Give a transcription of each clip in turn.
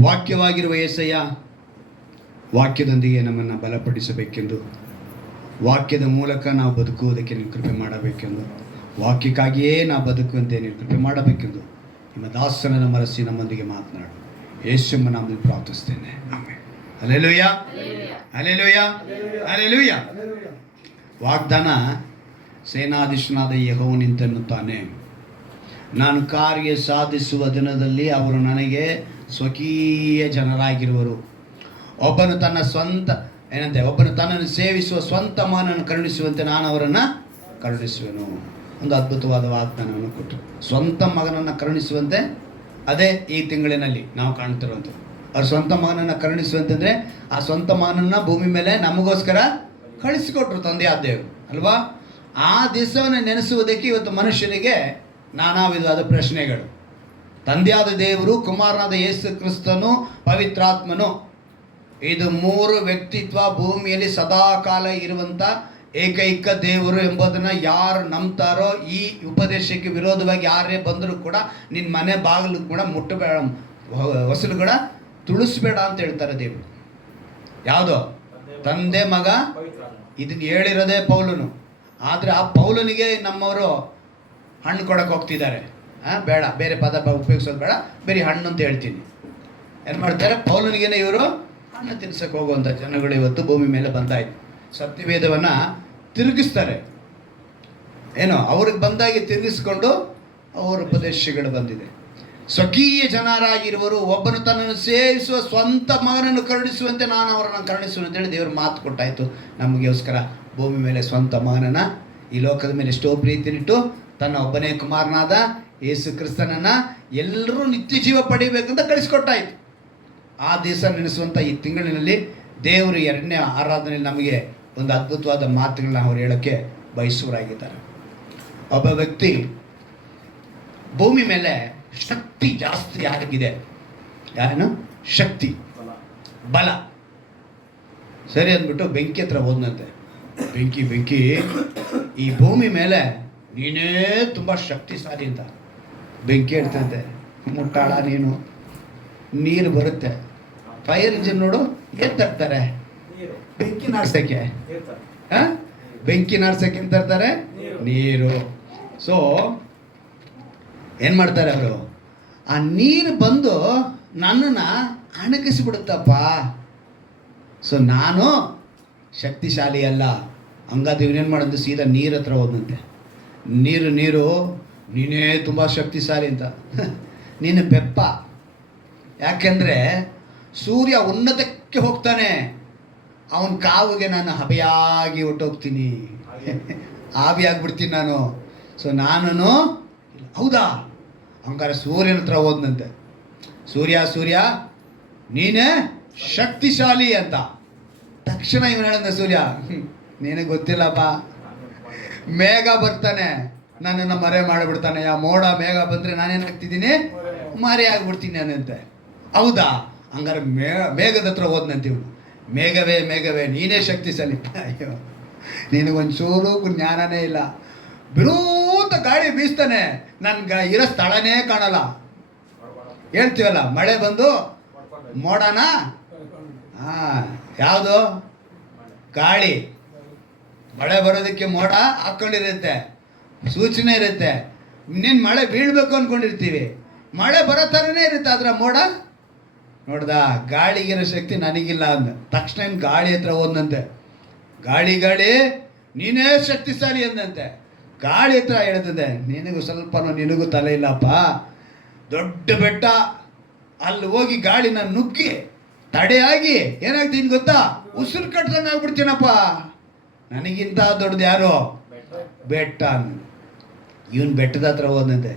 ವಾಕ್ಯವಾಗಿರುವ యేಸಯ್ಯ ವಾಕ್ಯದೊಂದಿಗೆ ನಮ್ಮನ್ನು ಬಲಪಡಿಸಬೇಕೆಂದು, ವಾಕ್ಯದ ಮೂಲಕ ನಾವು ಬದುಕುವುದಕ್ಕೆ ನೀವು ಕೃಪೆ ಮಾಡಬೇಕೆಂದು, ವಾಕ್ಯಕ್ಕಾಗಿಯೇ ನಾವು ಬದುಕುವಂತೆ ನೀವು ಕೃಪೆ ಮಾಡಬೇಕೆಂದು ನಿಮ್ಮ ದಾಸನನ್ನು ಮರೆಸಿ ನಮ್ಮೊಂದಿಗೆ ಮಾತನಾಡು. ಯೇಸುವಿನ ನಾಮದಲ್ಲಿ ಪ್ರಾರ್ಥಿಸ್ತೇನೆ, ಆಮೆನ್. Hallelujah, hallelujah, hallelujah. ವಾಗ್ದಾನ ಸೇನಾಧೀಶನಾದ ಯೆಹೋವನಿಂತೆನ್ನುತ್ತಾನೆ, ನಾನು ಕಾರ್ಯ ಸಾಧಿಸುವ ದಿನದಲ್ಲಿ ಅವರು ನನಗೆ ಸ್ವಕೀಯ ಜನರಾಗಿರುವರು. ಒಬ್ಬನು ತನ್ನನ್ನು ಸೇವಿಸುವ ಸ್ವಂತ ಮಗನನ್ನು ಕರುಣಿಸುವಂತೆ ನಾನು ಅವರನ್ನು ಕರುಣಿಸುವೆನು. ಒಂದು ಅದ್ಭುತವಾದ ವಾಗ್ದಾನವನ್ನು ಕೊಟ್ಟರು. ಸ್ವಂತ ಮಗನನ್ನು ಕರುಣಿಸುವಂತೆ, ಅದೇ ಈ ತಿಂಗಳಿನಲ್ಲಿ ನಾವು ಕಾಣ್ತಿರುವಂಥದ್ದು. ಅವ್ರ ಸ್ವಂತ ಮಗನನ್ನು ಕರುಣಿಸುವಂತಂದರೆ ಆ ಸ್ವಂತ ಮಗನನ್ನು ಭೂಮಿ ಮೇಲೆ ನಮಗೋಸ್ಕರ ಕಳಿಸಿಕೊಟ್ರು ತಂದೆಯಾದ ದೇವರು ಅಲ್ವಾ. ಆ ದಿವಸವನ್ನು ನೆನೆಸುವುದಕ್ಕೆ ಇವತ್ತು ಮನುಷ್ಯನಿಗೆ ನಾನಾ ವಿಧವಾದ ಪ್ರಶ್ನೆಗಳು. ತಂದೆಯಾದ ದೇವರು, ಕುಮಾರನಾದ ಯೇಸು ಕ್ರಿಸ್ತನು, ಪವಿತ್ರಾತ್ಮನು, ಇದು ಮೂರು ವ್ಯಕ್ತಿತ್ವ ಭೂಮಿಯಲ್ಲಿ ಸದಾಕಾಲ ಇರುವಂಥ ಏಕೈಕ ದೇವರು ಎಂಬುದನ್ನು ಯಾರು ನಂಬ್ತಾರೋ, ಈ ಉಪದೇಶಕ್ಕೆ ವಿರೋಧವಾಗಿ ಯಾರೇ ಬಂದರೂ ಕೂಡ ನಿನ್ನ ಮನೆ ಬಾಗಿಲು ಕೂಡ ಮುಟ್ಟಬೇಡ, ಹೊಸಲು ಕೂಡ ತುಳಿಸ್ಬೇಡ ಅಂತ ಹೇಳ್ತಾರೆ ದೇವರು. ಯಾವುದೋ ತಂದೆ ಮಗ ಇದನ್ನು ಹೇಳಿರೋದೇ ಪೌಲನು. ಆದರೆ ಆ ಪೌಲನಿಗೆ ನಮ್ಮವರು ಹಣ್ಣು ಕೊಡೋಕೆ ಹೋಗ್ತಿದ್ದಾರೆ. ಬೇಡ, ಬೇರೆ ಪದ ಉಪಯೋಗಿಸೋದು ಬೇಡ, ಬೇರೆ ಹಣ್ಣು ಅಂತ ಹೇಳ್ತೀನಿ. ಏನು ಮಾಡ್ತಾರೆ, ಪೌಲನಿಗೇನೆ ಇವರು ಹಣ್ಣು ತಿನ್ಸಕ್ಕೆ ಹೋಗುವಂಥ ಜನಗಳು ಇವತ್ತು ಭೂಮಿ ಮೇಲೆ ಬಂದಾಯ್ತು. ಸತ್ಯವೇದವನ್ನು ತಿರುಗಿಸ್ತಾರೆ. ಏನೋ ಅವ್ರಿಗೆ ಬಂದಾಗಿ ತಿರುಗಿಸ್ಕೊಂಡು ಅವರ ಉಪದೇಶಗಳು ಬಂದಿದೆ. ಸ್ವಕೀಯ ಜನರಾಗಿರುವರು, ಒಬ್ಬನು ತನ್ನನ್ನು ಸೇವಿಸುವ ಸ್ವಂತ ಮಗನನ್ನು ಕರುಣಿಸುವಂತೆ ನಾನು ಅವರನ್ನು ಕರುಣಿಸುವ ಅಂತೇಳಿ ದೇವರು ಮಾತು ಕೊಟ್ಟಾಯಿತು. ನಮಗೋಸ್ಕರ ಭೂಮಿ ಮೇಲೆ ಸ್ವಂತ ಮಗನನ್ನು ಈ ಲೋಕದ ಮೇಲೆ ಎಷ್ಟೋ ಪ್ರೀತಿನಿಟ್ಟು ತನ್ನ ಒಬ್ಬನೇ ಕುಮಾರನಾದ ಯೇಸು ಕ್ರಿಸ್ತನನ್ನು ಎಲ್ಲರೂ ನಿತ್ಯ ಜೀವ ಪಡಿಬೇಕಂತ ಕಳಿಸ್ಕೊಟ್ಟಾಯಿತು. ಆ ದಿವಸ ನೆನೆಸುವಂಥ ಈ ತಿಂಗಳಿನಲ್ಲಿ ದೇವರು ಎರಡನೇ ಆರಾಧನೆಯಲ್ಲಿ ನಮಗೆ ಒಂದು ಅದ್ಭುತವಾದ ಮಾತುಗಳನ್ನ ಅವ್ರು ಹೇಳೋಕ್ಕೆ ಬಯಸುವರಾಗಿದ್ದಾರೆ. ಒಬ್ಬ ವ್ಯಕ್ತಿ ಭೂಮಿ ಮೇಲೆ ಶಕ್ತಿ ಜಾಸ್ತಿ ಯಾರಿಗಿದೆ, ಯಾರೇನು ಶಕ್ತಿ, ಬಲ, ಸರಿ ಅಂದ್ಬಿಟ್ಟು ಬೆಂಕಿ ಹತ್ರ ಹೋದ್ನಂತೆ. ಬೆಂಕಿ ಈ ಭೂಮಿ ಮೇಲೆ ನೀನೇ ತುಂಬ ಶಕ್ತಿಶಾಲಿ ಅಂತ ಬೆಂಕಿ ಹೇಳ್ತಂತೆ. ಮುಟ್ಟಾಳ ನೀನು, ನೀರು ಬರುತ್ತೆ, ಫೈರ್ ಇಂಜಿನ್ ನೋಡು ಏನು ತರ್ತಾರೆ, ಬೆಂಕಿ ನಾಡ್ಸೋಕ್ಕೆ, ಬೆಂಕಿ ನಾಡ್ಸೋಕ್ಕೆ ಏನು ತರ್ತಾರೆ, ನೀರು. ಸೊ ಏನು ಮಾಡ್ತಾರೆ ಅವರು, ಆ ನೀರು ಬಂದು ನನ್ನನ್ನು ಅಣಗಿಸಿಬಿಡುತ್ತಪ್ಪ. ಸೊ ನಾನು ಶಕ್ತಿಶಾಲಿ ಅಲ್ಲ, ಹಂಗಾದ್ರೆ ಇವನೇನು ಮಾಡೋದು, ಸೀದಾ ನೀರು ಹತ್ರ ಹೋದಂತೆ. ನೀರು ನೀನೇ ತುಂಬ ಶಕ್ತಿಶಾಲಿ ಅಂತ. ನೀನು ಬೆಪ್ಪ. ಯಾಕೆಂದರೆ ಸೂರ್ಯ ಉನ್ನತಕ್ಕೆ ಹೋಗ್ತಾನೆ, ಅವನ ಕಾವಿಗೆ ನಾನು ಹಬೆಯಾಗಿ ಹೊಟ್ಟೋಗ್ತೀನಿ, ಆವಿಯಾಗ್ಬಿಡ್ತೀನಿ ನಾನು. ಸೊ ನಾನು ಹೌದಾ, ಹಂಗಾರೆ ಸೂರ್ಯನ ಹತ್ರ ಹೋದ್ನಂತೆ. ಸೂರ್ಯ ನೀನೇ ಶಕ್ತಿಶಾಲಿ ಅಂತ. ತಕ್ಷಣ ಇವನು ಹೇಳಂದ ಸೂರ್ಯ, ನಿನಗೆ ಗೊತ್ತಿಲ್ಲಪ್ಪ, ಮೇಘ ಬರ್ತಾನೆ ನನ್ನನ್ನು ಮರೆ ಮಾಡಿಬಿಡ್ತಾನೆ. ಆ ಮೋಡ ಮೇಘ ಬಂದರೆ ನಾನೇನಾಗ್ತಿದ್ದೀನಿ, ಮರೆ ಆಗಿಬಿಡ್ತೀನಿ ನಾನಂತೆ. ಹೌದಾ, ಹಂಗಾರೆ ಮೇಘದ ಹತ್ರ ಹೋದ್ನಂತ ಇವನು. ಮೇಘವೇ ನೀನೇ ಶಕ್ತಿಶಾಲಿ. ಅಯ್ಯೋ, ನಿನಗೊಂದು ಚೂರು ಜ್ಞಾನನೇ ಇಲ್ಲ. ಬಿರುತ ಗಾಳಿ ಬೀಸ್ತಾನೆ, ನನ್ಗೆ ಇರೋ ಸ್ಥಳನೇ ಕಾಣಲ್ಲ. ಹೇಳ್ತೀವಲ್ಲ, ಮಳೆ ಬಂದು ಮೋಡನ, ಯಾವುದು ಗಾಳಿ, ಮಳೆ ಬರೋದಕ್ಕೆ ಮೋಡ ಹಾಕ್ಕೊಂಡಿರುತ್ತೆ, ಸೂಚನೆ ಇರುತ್ತೆ. ನೀನು ಮಳೆ ಬೀಳಬೇಕು ಅಂದ್ಕೊಂಡಿರ್ತೀವಿ, ಮಳೆ ಬರೋ ಥರನೇ ಇರುತ್ತೆ. ಅದರ ಮೋಡ ನೋಡ್ದ, ಗಾಳಿಗಿರೋ ಶಕ್ತಿ ನನಗಿಲ್ಲ ಅಂದ ತಕ್ಷಣ ಗಾಳಿ ಹತ್ರ ಹೋದಂತೆ. ಗಾಳಿ ನೀನೇ ಶಕ್ತಿಶಾಲಿ ಅಂದಂತೆ. ಗಾಳಿ ಹತ್ರ ಹೇಳ್ತದೆ, ನಿನಗೂ ತಲೆ ಇಲ್ಲಪ್ಪ, ದೊಡ್ಡ ಬೆಟ್ಟ, ಅಲ್ಲಿ ಹೋಗಿ ಗಾಳಿನ ನುಗ್ಗಿ ತಡೆಯಾಗಿ ಏನಾಗ್ತೀನಿ ಗೊತ್ತಾ, ಉಸಿರು ಕಟ್ದಂಗೆ ಆಗ್ಬಿಡ್ತೀನಪ್ಪ. ನನಗಿಂತ ದೊಡ್ಡದು ಯಾರು, ಬೆಟ್ಟ. ಇವನು ಬೆಟ್ಟದ ಹತ್ರ ಹೋದಂತೆ.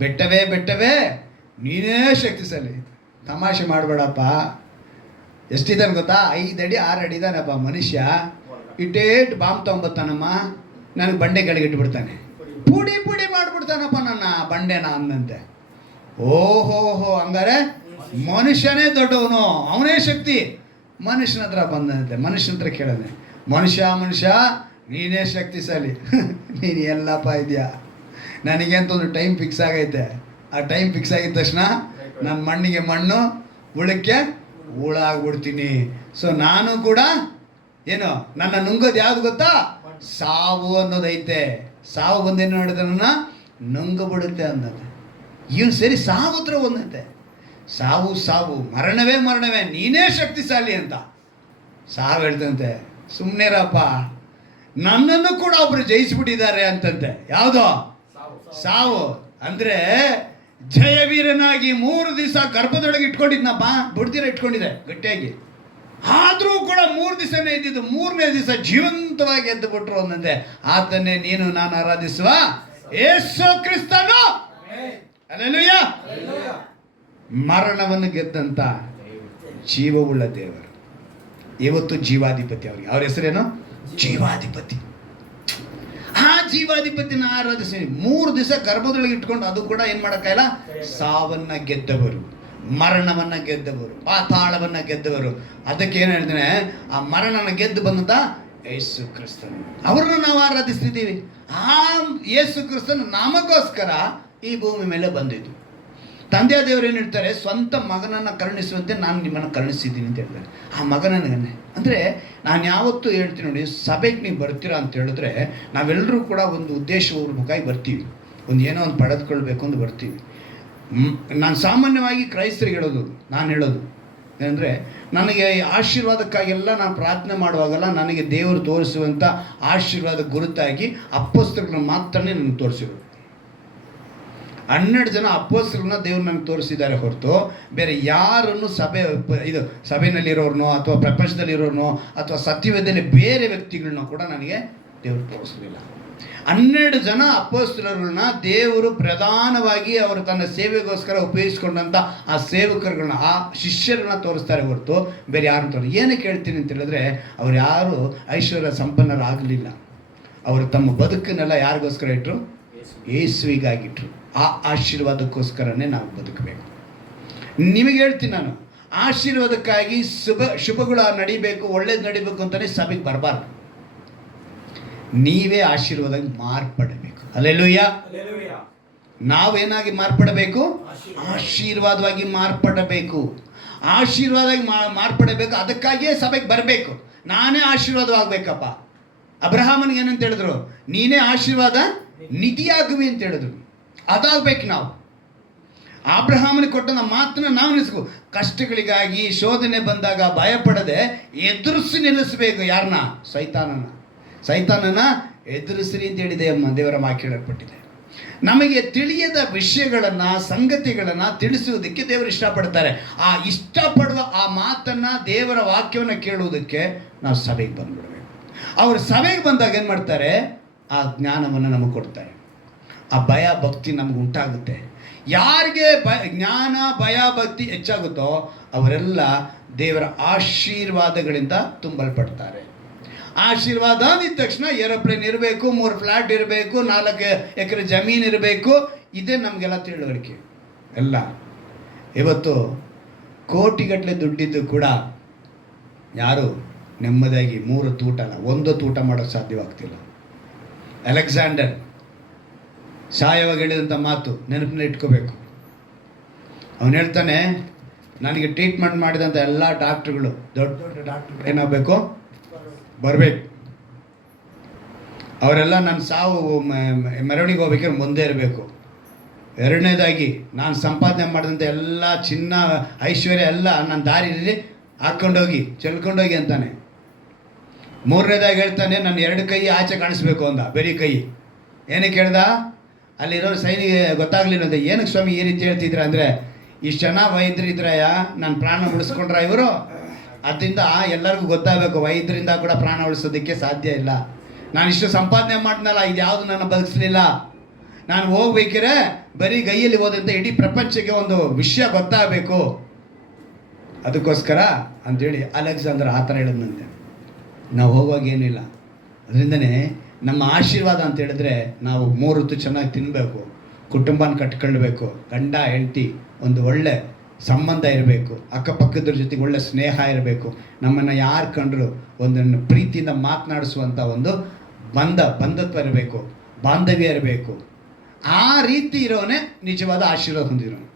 ಬೆಟ್ಟವೇ ನೀನೇ ಶಕ್ತಿಶಾಲಿ. ತಮಾಷೆ ಮಾಡಬೇಡಪ್ಪ. ಎಷ್ಟಿದ್ದಾನೆ ಗೊತ್ತಾ, 5 ಅಡಿ 6 ಅಡಿ ಇದ್ದಾನಪ್ಪ ಮನುಷ್ಯ. ಇಟ್ಟೇಟ್ ಬಾಂಬ್ ತೊಗೊಂಬತ್ತಾನಮ್ಮ, ನನಗೆ ಬಂಡೆ ಕೆಳಗಿಟ್ಬಿಡ್ತಾನೆ, ಪುಡಿ ಮಾಡಿಬಿಡ್ತಾನಪ್ಪ ನನ್ನ ಬಂಡೆನ ಅಂದಂತೆ. ಓಹೋ, ಹಂಗಾರೆ ಮನುಷ್ಯನೇ ದೊಡ್ಡವನು, ಅವನೇ ಶಕ್ತಿ. ಮನುಷ್ಯನ ಹತ್ರ ಬಂದಂತೆ. ಮನುಷ್ಯನ ಹತ್ರ ಕೇಳಿದೆ, ಮನುಷ್ಯ ನೀನೇ ಶಕ್ತಿಶಾಲಿ, ನೀನು ಎಲ್ಲಪ್ಪ ಇದೆಯಾ? ನನಗಂತ ಒಂದು ಟೈಮ್ ಫಿಕ್ಸ್ ಆಗೈತೆ. ಆ ಟೈಮ್ ಫಿಕ್ಸ್ ಆಗಿದ ತಕ್ಷಣ ನನ್ನ ಮಣ್ಣಿಗೆ ಮಣ್ಣು, ಹುಳಕ್ಕೆ ಹುಳ ಆಗ್ಬಿಡ್ತೀನಿ. ಸೊ ನಾನು ಕೂಡ ಏನು ನನ್ನ ನುಂಗೋದು ಯಾವ್ದು ಗೊತ್ತಾ? ಸಾವು ಅನ್ನೋದೈತೆ. ಸಾವು ಬಂದೇನು ಮಾಡಿದ್ರೆ ನನ್ನ ನುಂಗಬಿಡುತ್ತೆ ಅನ್ನೋದು. ಇವ್ ಸರಿ ಸಾವು ಹತ್ರ ಒಂದೈತೆ. ಸಾವು ಸಾವು ಮರಣವೇ ನೀನೇ ಶಕ್ತಿಶಾಲಿ ಅಂತ ಸಾವು ಹೇಳ್ತಂತೆ. ಸುಮ್ಮನೆರಪ್ಪ, ನನ್ನನ್ನು ಕೂಡ ಒಬ್ರು ಜಯಿಸ್ಬಿಟ್ಟಿದ್ದಾರೆ ಅಂತಂತೆ. ಯಾವುದೋ ಸಾವು ಅಂದ್ರೆ ಜಯವೀರನಾಗಿ 3 ದಿವಸ ಗರ್ಭದೊಳಗೆ ಇಟ್ಕೊಂಡಿದ್ನಪ್ಪ, ಬಿಡ್ದಿರ ಇಟ್ಕೊಂಡಿದ್ದೆ ಗಟ್ಟಿಯಾಗಿ. ಆದರೂ ಕೂಡ 3 ದಿವಸನೇ ಇದ್ದಿದ್ದು, 3ನೇ ದಿವಸ ಜೀವಂತವಾಗಿ ಎದ್ದು ಬಿಟ್ರು ಅಂದಂತೆ. ಆತನ್ನೇ ನೀನು ನಾನು ಆರಾಧಿಸುವ ಯೇಸು ಕ್ರಿಸ್ತನು. ಹಲ್ಲೆಲೂಯ. ಮರಣವನ್ನು ಗೆದ್ದಂತ ಜೀವವುಳ್ಳ ದೇವರು ಇವತ್ತು ಜೀವಾಧಿಪತಿ. ಅವ್ರ ಹೆಸರೇನು? ಜೀವಾಧಿಪತಿ. ಆ ಜೀವಾಧಿಪತಿನ ಆರಾಧಿಸಿ 3 ದಿವಸ ಗರ್ಭದೊಳಗೆ ಇಟ್ಕೊಂಡು, ಅದು ಕೂಡ ಏನ್ ಮಾಡಕ್ಕಾಗಲ್ಲ, ಸಾವನ್ನ ಗೆದ್ದವರು, ಮರಣವನ್ನ ಗೆದ್ದವರು, ಪಾತಾಳವನ್ನ ಗೆದ್ದವರು. ಅದಕ್ಕೆ ಏನು ಹೇಳ್ತೇನೆ, ಆ ಮರಣನ ಗೆದ್ದು ಬಂದಂತ ಯೇಸು ಕ್ರಿಸ್ತನು, ಅವ್ರನ್ನ ನಾವು ಆರಾಧಿಸ್ತಿದ್ದೀವಿ. ಆ ಯೇಸು ಕ್ರಿಸ್ತನು ನಮಗೋಸ್ಕರ ಈ ಭೂಮಿ ಮೇಲೆ ಬಂದಿದ್ದು. ತಂದೆಯ ದೇವರು ಏನು ಹೇಳ್ತಾರೆ, ಸ್ವಂತ ಮಗನನ್ನು ಕರುಣಿಸುವಂತೆ ನಾನು ನಿಮ್ಮನ್ನು ಕರುಣಿಸಿದ್ದೀನಿ ಅಂತ ಹೇಳ್ತಾರೆ. ಆ ಮಗನನ್ನೇ ಅಂದರೆ ನಾನು ಯಾವತ್ತೂ ಹೇಳ್ತೀನಿ ನೋಡಿ, ಸಭೆಗೆ ನೀವು ಬರ್ತೀರಾ ಅಂತ ಹೇಳಿದ್ರೆ ನಾವೆಲ್ಲರೂ ಕೂಡ ಒಂದು ಉದ್ದೇಶಪೂರ್ವಕವಾಗಿ ಬರ್ತೀವಿ, ಒಂದು ಏನೋ ಒಂದು ಪಡೆದುಕೊಳ್ಬೇಕು ಅಂತ ಬರ್ತೀವಿ. ನಾನು ಸಾಮಾನ್ಯವಾಗಿ ಕ್ರೈಸ್ತರಿಗೆ ನಾನು ಹೇಳೋದು ಏನಂದರೆ, ನನಗೆ ಆಶೀರ್ವಾದಕ್ಕಾಗೆಲ್ಲ ನಾನು ಪ್ರಾರ್ಥನೆ ಮಾಡುವಾಗಲ್ಲ ನನಗೆ ದೇವರು ತೋರಿಸುವಂಥ ಆಶೀರ್ವಾದ ಗುರುತಾಗಿ ಅಪೊಸ್ತಲರನ್ನ ಮಾತ್ರ ನನಗೆ ತೋರಿಸಿರೋದು. 12 ಜನ ಅಪೊಸ್ತಲರನ್ನ ದೇವರು ನನಗೆ ತೋರಿಸಿದ್ದಾರೆ ಹೊರತು ಬೇರೆ ಯಾರನ್ನು ಸಭೆಯಲ್ಲಿರೋರ್ನೋ ಅಥವಾ ಪ್ರಪಂಚದಲ್ಲಿರೋರ್ನೋ ಅಥವಾ ಸತ್ಯವೇದದಲ್ಲಿ ಬೇರೆ ವ್ಯಕ್ತಿಗಳನ್ನ ಕೂಡ ನನಗೆ ದೇವರು ತೋರಿಸಲಿಲ್ಲ. 12 ಜನ ಅಪೊಸ್ತಲರನ್ನ ದೇವರು ಪ್ರಧಾನವಾಗಿ ಅವರು ತನ್ನ ಸೇವೆಗೋಸ್ಕರ ಉಪಯೋಗಿಸ್ಕೊಂಡಂಥ ಆ ಸೇವಕರುಗಳನ್ನ, ಆ ಶಿಷ್ಯರನ್ನ ತೋರಿಸ್ತಾರೆ ಹೊರತು ಬೇರೆ ಯಾರನ್ನು ತೋರಿಸ್. ಏನಕ್ಕೆ ಹೇಳ್ತೀನಿ ಅಂತ ಹೇಳಿದ್ರೆ, ಅವ್ರು ಯಾರು ಐಶ್ವರ್ಯ ಸಂಪನ್ನರಾಗಲಿಲ್ಲ. ಅವರು ತಮ್ಮ ಬದುಕನ್ನೆಲ್ಲ ಯಾರಿಗೋಸ್ಕರ ಇಟ್ಟರು? ಯೇಸುವಿಗಾಗಿಟ್ರು. ಆ ಆಶೀರ್ವಾದಕ್ಕೋಸ್ಕರನೇ ನಾವು ಬದುಕಬೇಕು. ನಿಮಗೆ ಹೇಳ್ತೀನಿ ನಾನು, ಆಶೀರ್ವಾದಕ್ಕಾಗಿ ಶುಭಗಳು ನಡಿಬೇಕು, ಒಳ್ಳೇದು ನಡಿಬೇಕು ಅಂತಲೇ ಸಭೆಗೆ ಬರಬಾರ್ದು. ನೀವೇ ಆಶೀರ್ವಾದಕ್ಕೆ ಮಾರ್ಪಡಬೇಕು. ಹಲ್ಲೆಲೂಯ. ನಾವೇನಾಗಿ ಮಾರ್ಪಡಬೇಕು? ಆಶೀರ್ವಾದವಾಗಿ ಮಾರ್ಪಡಬೇಕು. ಆಶೀರ್ವಾದವಾಗಿ ಮಾರ್ಪಡಬೇಕು. ಅದಕ್ಕಾಗಿಯೇ ಸಭೆಗೆ ಬರಬೇಕು. ನಾನೇ ಆಶೀರ್ವಾದವಾಗಬೇಕಪ್ಪ. ಅಬ್ರಹಾಮನಿಗೆ ಏನಂತ ಹೇಳಿದ್ರು? ನೀನೇ ಆಶೀರ್ವಾದ ನಿಧಿಯಾಗುವಿ ಅಂತ ಹೇಳಿದ್ರು. ಅದಾಗಬೇಕು ನಾವು. ಅಬ್ರಹಾಮನಿಗೆ ಕೊಟ್ಟ ನಮ್ಮ ಮಾತನ್ನ ನಾವು ನಿಲ್ಲಿಸ್ಕೊ. ಕಷ್ಟಗಳಿಗಾಗಿ ಶೋಧನೆ ಬಂದಾಗ ಭಯಪಡದೆ ಎದುರಿಸಿ ನಿಲ್ಲಿಸಬೇಕು. ಯಾರನ್ನ? ಸೈತಾನನ ಎದುರಿಸ್ರಿ ಅಂತ ಹೇಳಿದೆ ಅಮ್ಮ ದೇವರ ವಾಕ್ಯ ಹೇಳಲ್ಪಟ್ಟಿದೆ. ನಮಗೆ ತಿಳಿಯದ ವಿಷಯಗಳನ್ನು, ಸಂಗತಿಗಳನ್ನು ತಿಳಿಸುವುದಕ್ಕೆ ದೇವರು ಇಷ್ಟಪಡ್ತಾರೆ. ಆ ಇಷ್ಟಪಡುವ ಆ ಮಾತನ್ನು, ದೇವರ ವಾಕ್ಯವನ್ನು ಕೇಳುವುದಕ್ಕೆ ನಾವು ಸಭೆಗೆ ಬಂದುಬಿಡಬೇಕು. ಅವರು ಸಭೆಗೆ ಬಂದಾಗ ಏನು ಮಾಡ್ತಾರೆ? ಆ ಜ್ಞಾನವನ್ನು ನಮಗೆ ಕೊಡ್ತಾರೆ. ಆ ಭಯ ಭಕ್ತಿ ನಮ್ಗೆ ಉಂಟಾಗುತ್ತೆ. ಯಾರಿಗೆ ಜ್ಞಾನ ಭಯ ಭಕ್ತಿ ಹೆಚ್ಚಾಗುತ್ತೋ ಅವರೆಲ್ಲ ದೇವರ ಆಶೀರ್ವಾದಗಳಿಂದ ತುಂಬಲ್ಪಡ್ತಾರೆ. ಆಶೀರ್ವಾದ ಅಂದಿದ ತಕ್ಷಣ ಏರೋಪ್ಲೇನ್ ಇರಬೇಕು, 3 ಫ್ಲ್ಯಾಟ್ ಇರಬೇಕು, 4 ಎಕರೆ ಜಮೀನು ಇರಬೇಕು, ಇದೇ ನಮಗೆಲ್ಲ ತಿಳುವಳಿಕೆ ಎಲ್ಲ. ಇವತ್ತು ಕೋಟಿಗಟ್ಟಲೆ ದುಡ್ಡಿದ್ದು ಕೂಡ ಯಾರು ನೆಮ್ಮದಿಯಾಗಿ 3 ತೂಟನ 1 ತೂಟ ಮಾಡೋಕ್ಕೆ ಸಾಧ್ಯವಾಗ್ತಿಲ್ಲ. ಅಲೆಕ್ಸಾಂಡರ್ ಸಾಯವಾಗ ಹೇಳಿದಂಥ ಮಾತು ನೆನಪಿನಲ್ಲಿ ಇಟ್ಕೋಬೇಕು. ಅವನು ಹೇಳ್ತಾನೆ, ನನಗೆ ಟ್ರೀಟ್ಮೆಂಟ್ ಮಾಡಿದಂಥ ಎಲ್ಲ ಡಾಕ್ಟ್ರುಗಳು, ದೊಡ್ಡ ದೊಡ್ಡ ಡಾಕ್ಟ್ರುಗಳು ಏನಾಗಬೇಕು? ಬರಬೇಕು. ಅವರೆಲ್ಲ ನನ್ನ ಸಾವು ಮೆರವಣಿಗೆ ಹೋಗ್ಬೇಕಾದ್ರೆ ಮುಂದೆ ಇರಬೇಕು. 2ನೇದಾಗಿ ನಾನು ಸಂಪಾದನೆ ಮಾಡಿದಂಥ ಎಲ್ಲ ಚಿನ್ನ ಐಶ್ವರ್ಯ ಎಲ್ಲ ನನ್ನ ದಾರಿಯಲ್ಲಿ ಹಾಕ್ಕೊಂಡೋಗಿ ಚೆಲ್ಕೊಂಡೋಗಿ ಅಂತಾನೆ. 3ನೇದಾಗಿ ಹೇಳ್ತಾನೆ, ನನ್ನ 2 ಕೈ ಆಚೆ ಕಾಣಿಸ್ಬೇಕು ಅಂದ, ಬರೀ ಕೈ. ಏನಕ್ಕೆ ಹೇಳ್ದ? ಅಲ್ಲಿರೋರು ಸೈನಿಕ ಗೊತ್ತಾಗಲಿಲ್ಲ ಅಂತ. ಏನಕ್ಕೆ ಸ್ವಾಮಿ ಈ ರೀತಿ ಹೇಳ್ತಿದ್ರ ಅಂದರೆ, ಇಷ್ಟು ಜನ ವೈದ್ಯರಿದ್ರಯ್ಯ ನನ್ನ ಪ್ರಾಣ ಉಳಿಸ್ಕೊಂಡ್ರ ಇವರು. ಅದರಿಂದ ಎಲ್ಲರಿಗೂ ಗೊತ್ತಾಗಬೇಕು, ವೈದ್ಯರಿಂದ ಕೂಡ ಪ್ರಾಣ ಉಳಿಸೋದಕ್ಕೆ ಸಾಧ್ಯ ಇಲ್ಲ. ನಾನು ಇಷ್ಟು ಸಂಪಾದನೆ ಮಾಡಿದ್ನಲ್ಲ, ಇದು ಯಾವುದು ನನ್ನ ಬದುಕಿಸಲಿಲ್ಲ. ನಾನು ಹೋಗ್ಬೇಕಿದ್ರೆ ಬರೀ ಗೈಯಲ್ಲಿ ಹೋದಂತೆ ಇಡೀ ಪ್ರಪಂಚಕ್ಕೆ ಒಂದು ವಿಷಯ ಗೊತ್ತಾಗಬೇಕು, ಅದಕ್ಕೋಸ್ಕರ ಅಂಥೇಳಿ ಅಲೆಕ್ಸಾಂಡರ್ ಆ ಥರ ಹೇಳಿದಂತೆ. ನಾವು ಹೋಗುವಾಗ ಏನಿಲ್ಲ. ಅದರಿಂದನೇ ನಮ್ಮ ಆಶೀರ್ವಾದ ಅಂತ ಹೇಳಿದ್ರೆ ನಾವು 3 ಹೊತ್ತು ಚೆನ್ನಾಗಿ ತಿನ್ನಬೇಕು, ಕುಟುಂಬನ ಕಟ್ಕೊಳ್ಬೇಕು, ಗಂಡ ಹೆಂಡತಿ ಒಂದು ಒಳ್ಳೆ ಸಂಬಂಧ ಇರಬೇಕು, ಅಕ್ಕಪಕ್ಕದ್ರ ಜೊತೆಗೆ ಒಳ್ಳೆ ಸ್ನೇಹ ಇರಬೇಕು, ನಮ್ಮನ್ನು ಯಾರು ಕಂಡ್ರು ಒಂದನ್ನು ಪ್ರೀತಿಯಿಂದ ಮಾತನಾಡಿಸುವಂಥ ಒಂದು ಬಂಧತ್ವ ಇರಬೇಕು, ಬಾಂಧವ್ಯ ಇರಬೇಕು. ಆ ರೀತಿ ಇರೋನೇ ನಿಜವಾದ ಆಶೀರ್ವಾದ ಹೊಂದಿರೋನು.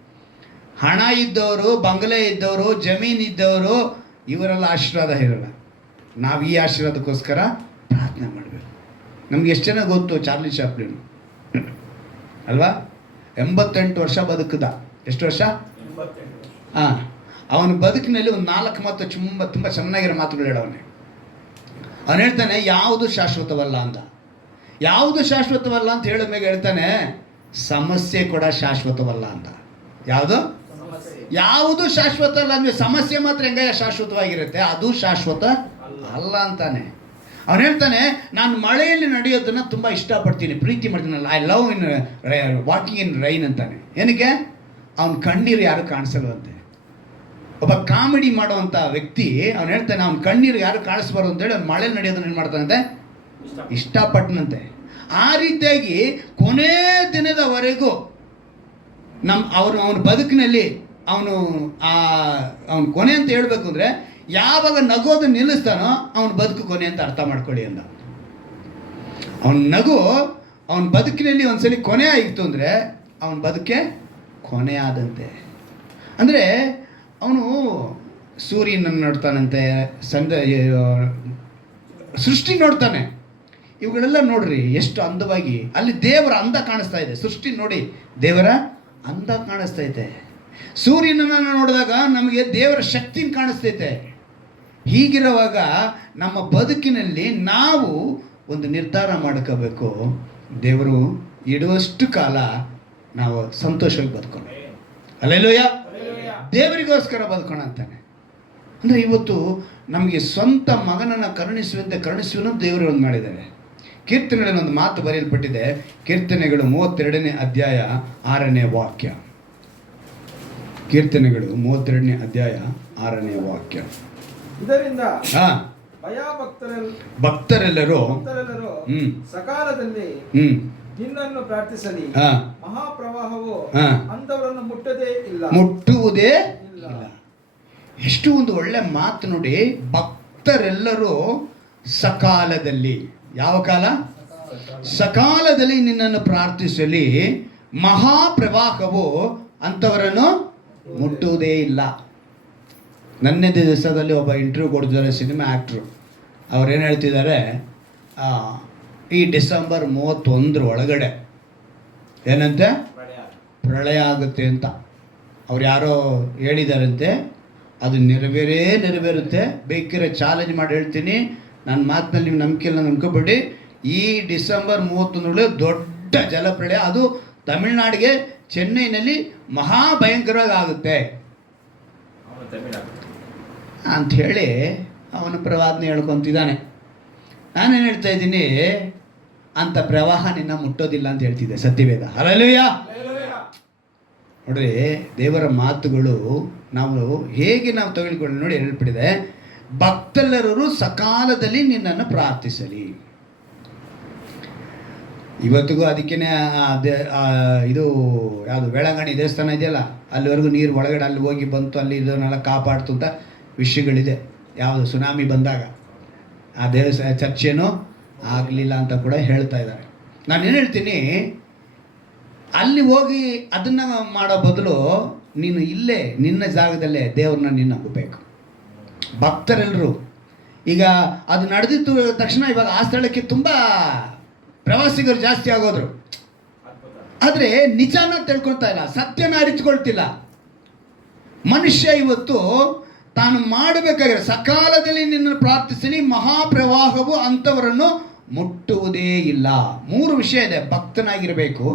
ಹಣ ಇದ್ದವರು, ಬಂಗಲೆ ಇದ್ದವರು, ಜಮೀನು ಇದ್ದವರು, ಇವರೆಲ್ಲ ಆಶೀರ್ವಾದ ಇರಲ್ಲ. ನಾವು ಈ ಆಶೀರ್ವಾದಕ್ಕೋಸ್ಕರ ಪ್ರಾರ್ಥನೆ ಮಾಡಬೇಕು. ನಮ್ಗೆ ಎಷ್ಟು ಜನ ಗೊತ್ತು ಚಾರ್ಲಿ ಚಾಪ್ಲಿನ್ ಅಲ್ವಾ? 88 ವರ್ಷ ಬದುಕಿದ. ಎಷ್ಟು ವರ್ಷ? ಹಾಂ. ಅವನ ಬದುಕಿನಲ್ಲಿ ಒಂದು 4 ಮಾತು ತುಂಬ ಚೆನ್ನಾಗಿರೋ ಮಾತುಗಳು ಹೇಳವನೇ. ಅವನು ಹೇಳ್ತಾನೆ, ಯಾವುದು ಶಾಶ್ವತವಲ್ಲ ಅಂತ. ಯಾವುದು ಶಾಶ್ವತವಲ್ಲ ಅಂತ ಹೇಳಿದ ಮೇಲೆ ಹೇಳ್ತಾನೆ, ಸಮಸ್ಯೆ ಕೂಡ ಶಾಶ್ವತವಲ್ಲ ಅಂತ. ಯಾವುದು ಶಾಶ್ವತ ಅಲ್ಲ ಅಂದರೆ ಸಮಸ್ಯೆ ಮಾತ್ರ ಹೆಂಗ ಶಾಶ್ವತವಾಗಿರುತ್ತೆ, ಅದು ಶಾಶ್ವತ ಅಲ್ಲ ಅಂತಾನೆ. ಅವನು ಹೇಳ್ತಾನೆ, ನಾನು ಮಳೆಯಲ್ಲಿ ನಡೆಯೋದನ್ನು ತುಂಬ ಇಷ್ಟಪಡ್ತೀನಿ, ಪ್ರೀತಿ ಮಾಡ್ತೀನಲ್ಲ, I love in walking in rain ಅಂತಾನೆ. ಏನಕ್ಕೆ? ಅವನ ಕಣ್ಣೀರು ಯಾರು ಕಾಣಿಸಲ್ವಂತೆ. ಒಬ್ಬ ಕಾಮಿಡಿ ಮಾಡುವಂಥ ವ್ಯಕ್ತಿ ಅವನು ಹೇಳ್ತಾನೆ, ಅವನ ಕಣ್ಣೀರು ಯಾರು ಕಾಣಿಸ್ಬಾರ್ದು ಅಂತೇಳಿ ಅವ್ನು ಮಳೆಯಲ್ಲಿ ನಡೆಯೋದನ್ನ ಏನು ಮಾಡ್ತಾನಂತೆ, ಇಷ್ಟಪಟ್ಟನಂತೆ. ಆ ರೀತಿಯಾಗಿ ಕೊನೆ ದಿನದವರೆಗೂ ಅವನ ಬದುಕಿನಲ್ಲಿ ಅವನು ಕೊನೆ ಅಂತ ಹೇಳಬೇಕು ಅಂದರೆ, ಯಾವಾಗ ನಗೋದು ನಿಲ್ಲಿಸ್ತಾನೋ ಅವನ ಬದುಕು ಕೊನೆ ಅಂತ ಅರ್ಥ ಮಾಡ್ಕೊಳ್ಳಿ ಅಂದ. ಅವನ ನಗು ಅವನ ಬದುಕಿನಲ್ಲಿ ಒಂದ್ಸಲಿ ಕೊನೆ ಆಗಿತ್ತು ಅಂದರೆ ಅವನ ಬದುಕೆ ಕೊನೆ ಆದಂತೆ. ಅಂದರೆ ಅವನು ಸೂರ್ಯನನ್ನು ನೋಡ್ತಾನಂತೆ, ಸೃಷ್ಟಿ ನೋಡ್ತಾನೆ. ಇವುಗಳೆಲ್ಲ ನೋಡ್ರಿ ಎಷ್ಟು ಅಂದವಾಗಿ ಅಲ್ಲಿ ದೇವರ ಅಂದ ಕಾಣಿಸ್ತಾ ಇದೆ. ಸೃಷ್ಟಿ ನೋಡಿ, ದೇವರ ಅಂದ ಕಾಣಿಸ್ತೈತೆ. ಸೂರ್ಯನನ್ನು ನೋಡಿದಾಗ ನಮಗೆ ದೇವರ ಶಕ್ತಿನ ಕಾಣಿಸ್ತೈತೆ. ಹೀಗಿರುವಾಗ ನಮ್ಮ ಬದುಕಿನಲ್ಲಿ ನಾವು ಒಂದು ನಿರ್ಧಾರ ಮಾಡ್ಕೋಬೇಕು, ದೇವರು ಇಡುವಷ್ಟು ಕಾಲ ನಾವು ಸಂತೋಷವಾಗಿ ಬದುಕೋಣ. ಹಲ್ಲೆಲೂಯಾ. ದೇವರಿಗೋಸ್ಕರ ಬದುಕೋಣ ಅಂತಾನೆ. ಅಂದರೆ ಇವತ್ತು ನಮಗೆ ಸ್ವಂತ ಮಗನನ್ನು ಕರುಣಿಸುವನು ದೇವರು ಒಂದು ಮಾಡಿದ್ದಾರೆ. ಕೀರ್ತನೆಗಳಲ್ಲಿ ಒಂದು ಮಾತು ಬರೆಯಲ್ಪಟ್ಟಿದೆ. ಕೀರ್ತನೆಗಳು 32ನೇ ಅಧ್ಯಾಯ 6ನೇ ವಾಕ್ಯ. ಕೀರ್ತನೆಗಳು 32ನೇ ಅಧ್ಯಾಯ 6ನೇ ವಾಕ್ಯ. ಇದರಿಂದ ಭಕ್ತರೆಲ್ಲರೂ ಸಕಾಲದಲ್ಲಿ ನಿನ್ನನ್ನು ಪ್ರಾರ್ಥಿಸಲಿ. ಮಹಾಪ್ರವಾಹವು ಅಂಥವರನ್ನು ಮುಟ್ಟುವುದೇ ಇಲ್ಲ. ಎಷ್ಟು ಒಂದು ಒಳ್ಳೆ ಮಾತು ನೋಡಿ. ಭಕ್ತರೆಲ್ಲರೂ ಸಕಾಲದಲ್ಲಿ, ಯಾವ ಕಾಲ? ಸಕಾಲದಲ್ಲಿ ನಿನ್ನನ್ನು ಪ್ರಾರ್ಥಿಸಲಿ, ಮಹಾಪ್ರವಾಹವು ಅಂಥವರನ್ನು ಮುಟ್ಟುವುದೇ ಇಲ್ಲ. ನನ್ನೇ ದಿವಸದಲ್ಲಿ ಒಬ್ಬ ಇಂಟರ್ವ್ಯೂ ಕೊಡ್ತಿದ್ದಾರೆ, ಸಿನಿಮಾ ಆ್ಯಕ್ಟ್ರು. ಅವ್ರೇನು ಹೇಳ್ತಿದ್ದಾರೆ, ಈ ಡಿಸೆಂಬರ್ 31 ಒಳಗಡೆ ಏನಂತೆ ಪ್ರಳಯ ಆಗುತ್ತೆ ಅಂತ ಅವ್ರು ಯಾರೋ ಹೇಳಿದಾರಂತೆ. ಅದು ನೆರವೇರುತ್ತೆ. ಬೇಕಿರೋ ಚಾಲೆಂಜ್ ಮಾಡಿ ಹೇಳ್ತೀನಿ, ನನ್ನ ಮಾತಿನಲ್ಲಿ ನೀವು ನಂಬಿಕೆ ಇಲ್ಲ ನಂಬ್ಕೊಬೇಡಿ. ಈ ಡಿಸೆಂಬರ್ 31 ದೊಡ್ಡ ಜಲಪ್ರಳಯ, ಅದು ತಮಿಳ್ನಾಡಿಗೆ ಚೆನ್ನೈನಲ್ಲಿ ಮಹಾಭಯಂಕರವಾಗಿ ಆಗುತ್ತೆ ಅಂಥೇಳಿ ಅವನ ಪ್ರವಾದನೆ ಹೇಳ್ಕೊತಿದ್ದಾನೆ. ನಾನೇನು ಹೇಳ್ತಾ ಇದ್ದೀನಿ, ಅಂಥ ಪ್ರವಾಹ ನಿನ್ನ ಮುಟ್ಟೋದಿಲ್ಲ ಅಂತ ಹೇಳ್ತಿದ್ದೆ ಸತ್ಯವೇದ. ಹಲ್ಲೆಲೂಯಾ. ನೋಡ್ರಿ, ದೇವರ ಮಾತುಗಳು ನಾವು ಹೇಗೆ ನಾವು ತೆಗೆದುಕೊಳ್ಳಿ ನೋಡಿ. ಹೇಳ್ಬಿಟ್ಟಿದೆ, ಭಕ್ತರೆಲ್ಲರೂ ಸಕಾಲದಲ್ಲಿ ನಿನ್ನನ್ನು ಪ್ರಾರ್ಥಿಸಲಿ. ಇವತ್ತಿಗೂ ಅದಕ್ಕೇನೆ ಇದು ಯಾವುದು ವೇಳಾಂಗಣಿ ದೇವಸ್ಥಾನ ಇದೆಯಲ್ಲ, ಅಲ್ಲಿವರೆಗೂ ನೀರು ಒಳಗಡೆ ಅಲ್ಲಿ ಹೋಗಿ ಬಂತು, ಅಲ್ಲಿ ಇದನ್ನೆಲ್ಲ ಕಾಪಾಡ್ತು ಅಂತ ವಿಷಯಗಳಿದೆ. ಯಾವುದು ಸುನಾಮಿ ಬಂದಾಗ ಆ ಚರ್ಚೆನೂ ಆಗಲಿಲ್ಲ ಅಂತ ಕೂಡ ಹೇಳ್ತಾ ಇದ್ದಾರೆ. ನಾನೇನು ಹೇಳ್ತೀನಿ, ಅಲ್ಲಿ ಹೋಗಿ ಅದನ್ನು ಮಾಡೋ ಬದಲು ನೀನು ಇಲ್ಲೇ ನಿನ್ನ ಜಾಗದಲ್ಲೇ ದೇವ್ರನ್ನ ನೀನು ನಂಬಬೇಕು. ಭಕ್ತರೆಲ್ಲರೂ ಈಗ ಅದು ನಡೆದಿತ್ತು ತಕ್ಷಣ ಇವಾಗ ಆ ಸ್ಥಳಕ್ಕೆ ತುಂಬ ಪ್ರವಾಸಿಗರು ಜಾಸ್ತಿ ಆಗೋದ್ರು. ಆದರೆ ನಿಜಾನ ತಿಳ್ಕೊಳ್ತಾ ಇಲ್ಲ, ಸತ್ಯನ ಅರಿತುಕೊಳ್ತಿಲ್ಲ. ಮನುಷ್ಯ ಇವತ್ತು ತಾನು ಮಾಡಬೇಕಾಗಿರೋ ಸಕಾಲದಲ್ಲಿ ನಿನ್ನನ್ನು ಪ್ರಾರ್ಥಿಸಲಿ, ಮಹಾಪ್ರವಾಹವು ಅಂಥವರನ್ನು ಮುಟ್ಟುವುದೇ ಇಲ್ಲ. 3 ವಿಷಯ ಇದೆ. ಭಕ್ತನಾಗಿರಬೇಕು,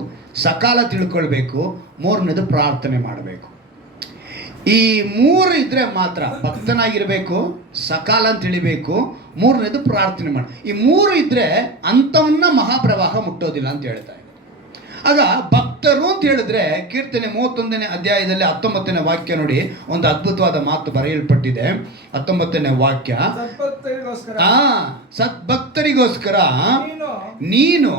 ಸಕಾಲ ತಿಳ್ಕೊಳ್ಬೇಕು, 3ನೇದು ಪ್ರಾರ್ಥನೆ ಮಾಡಬೇಕು. ಈ 3 ಇದ್ದರೆ ಮಾತ್ರ ಭಕ್ತನಾಗಿರಬೇಕು, ಸಕಾಲ ಅಂತ ತಿಳಿಬೇಕು, 3ನೇದು ಪ್ರಾರ್ಥನೆ ಮಾಡಿ. ಈ 3 ಇದ್ದರೆ ಅಂಥವನ್ನ ಮಹಾಪ್ರವಾಹ ಮುಟ್ಟೋದಿಲ್ಲ ಅಂತ ಹೇಳ್ತಾ ಇದೆ. ಆಗ ಭಕ್ತರು ಅಂತ ಹೇಳಿದ್ರೆ ಕೀರ್ತನೆ 31ನೇ ಅಧ್ಯಾಯದಲ್ಲಿ 19ನೇ ವಾಕ್ಯ ನೋಡಿ, ಒಂದು ಅದ್ಭುತವಾದ ಮಾತು ಬರೆಯಲ್ಪಟ್ಟಿದೆ. 19ನೇ ವಾಕ್ಯ, ಸದ್ಭಕ್ತರಿಗೋಸ್ಕರ ನೀನು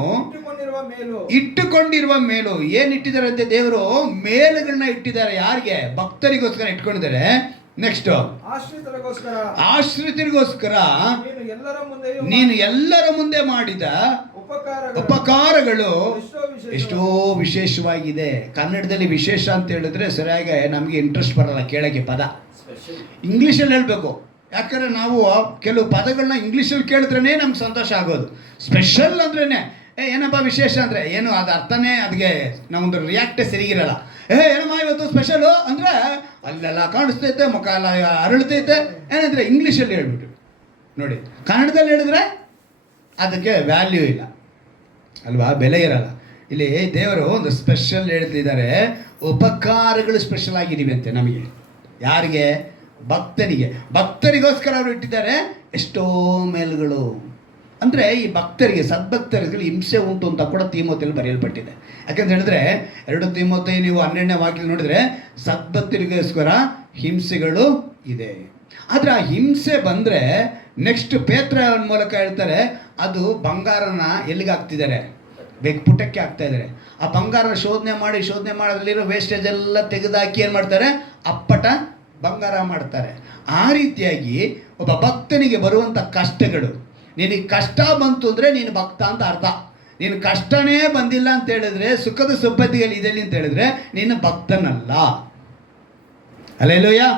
ಇಟ್ಟುಕೊಂಡಿರುವ ಮೇಲು. ಏನು ಇಟ್ಟಿದ್ದಾರೆ ಅಂತ ದೇವರು ಮೇಲುಗಳನ್ನ ಇಟ್ಟಿದ್ದಾರೆ. ಯಾರಿಗೆ? ಭಕ್ತರಿಗೋಸ್ಕರ ಇಟ್ಕೊಂಡಿದ್ದಾರೆ. ನೆಕ್ಸ್ಟ್, ಆಶ್ರಿತರಿಗೋಸ್ಕರ ನೀನು ಎಲ್ಲರ ಮುಂದೆ ಮಾಡಿದ ಉಪಕಾರಗಳು ಎಷ್ಟೋ ವಿಶೇಷವಾಗಿದೆ. ಕನ್ನಡದಲ್ಲಿ ವಿಶೇಷ ಅಂತ ಹೇಳಿದ್ರೆ ಸರಿಯಾಗಿ ನಮಗೆ ಇಂಟ್ರೆಸ್ಟ್ ಬರಲ್ಲ ಕೇಳೋಕ್ಕೆ ಪದ. ಇಂಗ್ಲೀಷಲ್ಲಿ ಹೇಳಬೇಕು. ಯಾಕಂದರೆ ನಾವು ಕೆಲವು ಪದಗಳನ್ನ ಇಂಗ್ಲೀಷಲ್ಲಿ ಕೇಳಿದ್ರೇ ನಮ್ಗೆ ಸಂತೋಷ ಆಗೋದು. ಸ್ಪೆಷಲ್ ಅಂದ್ರೇ ಏನಪ್ಪ ವಿಶೇಷ ಅಂದರೆ ಏನು ಅದು ಅರ್ಥನೇ ಅದಕ್ಕೆ ನಮ್ಮದು ರಿಯಾಕ್ಟೇ ಸರಿಗಿರಲ್ಲ. ಏನಮ್ಮ ಇವತ್ತು ಸ್ಪೆಷಲು ಅಂದರೆ ಅಲ್ಲೆಲ್ಲ ಕಾಣಿಸ್ತೈತೆ, ಮುಖ ಎಲ್ಲ ಅರಳ್ತೈತೆ. ಏನಂದರೆ ಇಂಗ್ಲೀಷಲ್ಲಿ ಹೇಳ್ಬಿಟ್ಟು ನೋಡಿ, ಕನ್ನಡದಲ್ಲಿ ಹೇಳಿದ್ರೆ ಅದಕ್ಕೆ ವ್ಯಾಲ್ಯೂ ಇಲ್ಲ ಅಲ್ವಾ, ಬೆಲೆ ಇರಲ್ಲ. ಇಲ್ಲಿ ದೇವರು ಒಂದು ಸ್ಪೆಷಲ್ ಹೇಳ್ತಿದ್ದಾರೆ, ಉಪಕಾರಗಳು ಸ್ಪೆಷಲ್ ಆಗಿದ್ದೀವಿ ಅಂತೆ ನಮಗೆ. ಯಾರಿಗೆ? ಭಕ್ತರಿಗೋಸ್ಕರ ಅವರು ಇಟ್ಟಿದ್ದಾರೆ ಎಷ್ಟೋ ಮೇಲುಗಳು. ಅಂದರೆ ಈ ಭಕ್ತರಿಗೆ, ಸದ್ಭಕ್ತರಿಗೆ ಹಿಂಸೆ ಉಂಟು ಅಂತ ಕೂಡ ತಿಮೋಥೆಯಲ್ಲಿ ಬರೆಯಲ್ಪಟ್ಟಿದೆ. ಯಾಕಂತ ಹೇಳಿದ್ರೆ 2 ತಿಮೋಥೆ ನೀವು 12ನೇ ವಾಕ್ಯ ನೋಡಿದ್ರೆ ಸದ್ಭಕ್ತರಿಗೋಸ್ಕರ ಹಿಂಸೆಗಳು ಇದೆ. ಆದರೆ ಆ ಹಿಂಸೆ ಬಂದರೆ ನೆಕ್ಸ್ಟ್ ಪೇತ್ರ ಮೂಲಕ ಹೇಳ್ತಾರೆ, ಅದು ಬಂಗಾರನ ಎಲ್ಲಿಗೆ ಹಾಕ್ತಿದ್ದಾರೆ? ಪುಟಕ್ಕೆ ಹಾಕ್ತಾ ಇದ್ದಾರೆ. ಆ ಬಂಗಾರನ ಶೋಧನೆ ಮಾಡಿ ಅದರಲ್ಲಿರೋ ವೇಸ್ಟೇಜ್ ಎಲ್ಲ ತೆಗೆದುಹಾಕಿ ಏನು ಮಾಡ್ತಾರೆ? ಅಪ್ಪಟ ಬಂಗಾರ ಮಾಡ್ತಾರೆ. ಆ ರೀತಿಯಾಗಿ ಒಬ್ಬ ಭಕ್ತನಿಗೆ ಬರುವಂಥ ಕಷ್ಟಗಳು, ನಿನಗೆ ಕಷ್ಟ ಬಂತು ಅಂದರೆ ನೀನು ಭಕ್ತ ಅಂತ ಅರ್ಥ. ನೀನು ಕಷ್ಟನೇ ಬಂದಿಲ್ಲ ಅಂತ ಹೇಳಿದ್ರೆ, ಸುಖದ ಸುಬ್ಬದಿಯಲ್ಲಿ ಇದೆಲ್ಲಿ ಅಂತ ಹೇಳಿದ್ರೆ ನೀನು ಭಕ್ತನಲ್ಲ. ಹಲ್ಲೆಲೂಯಾ.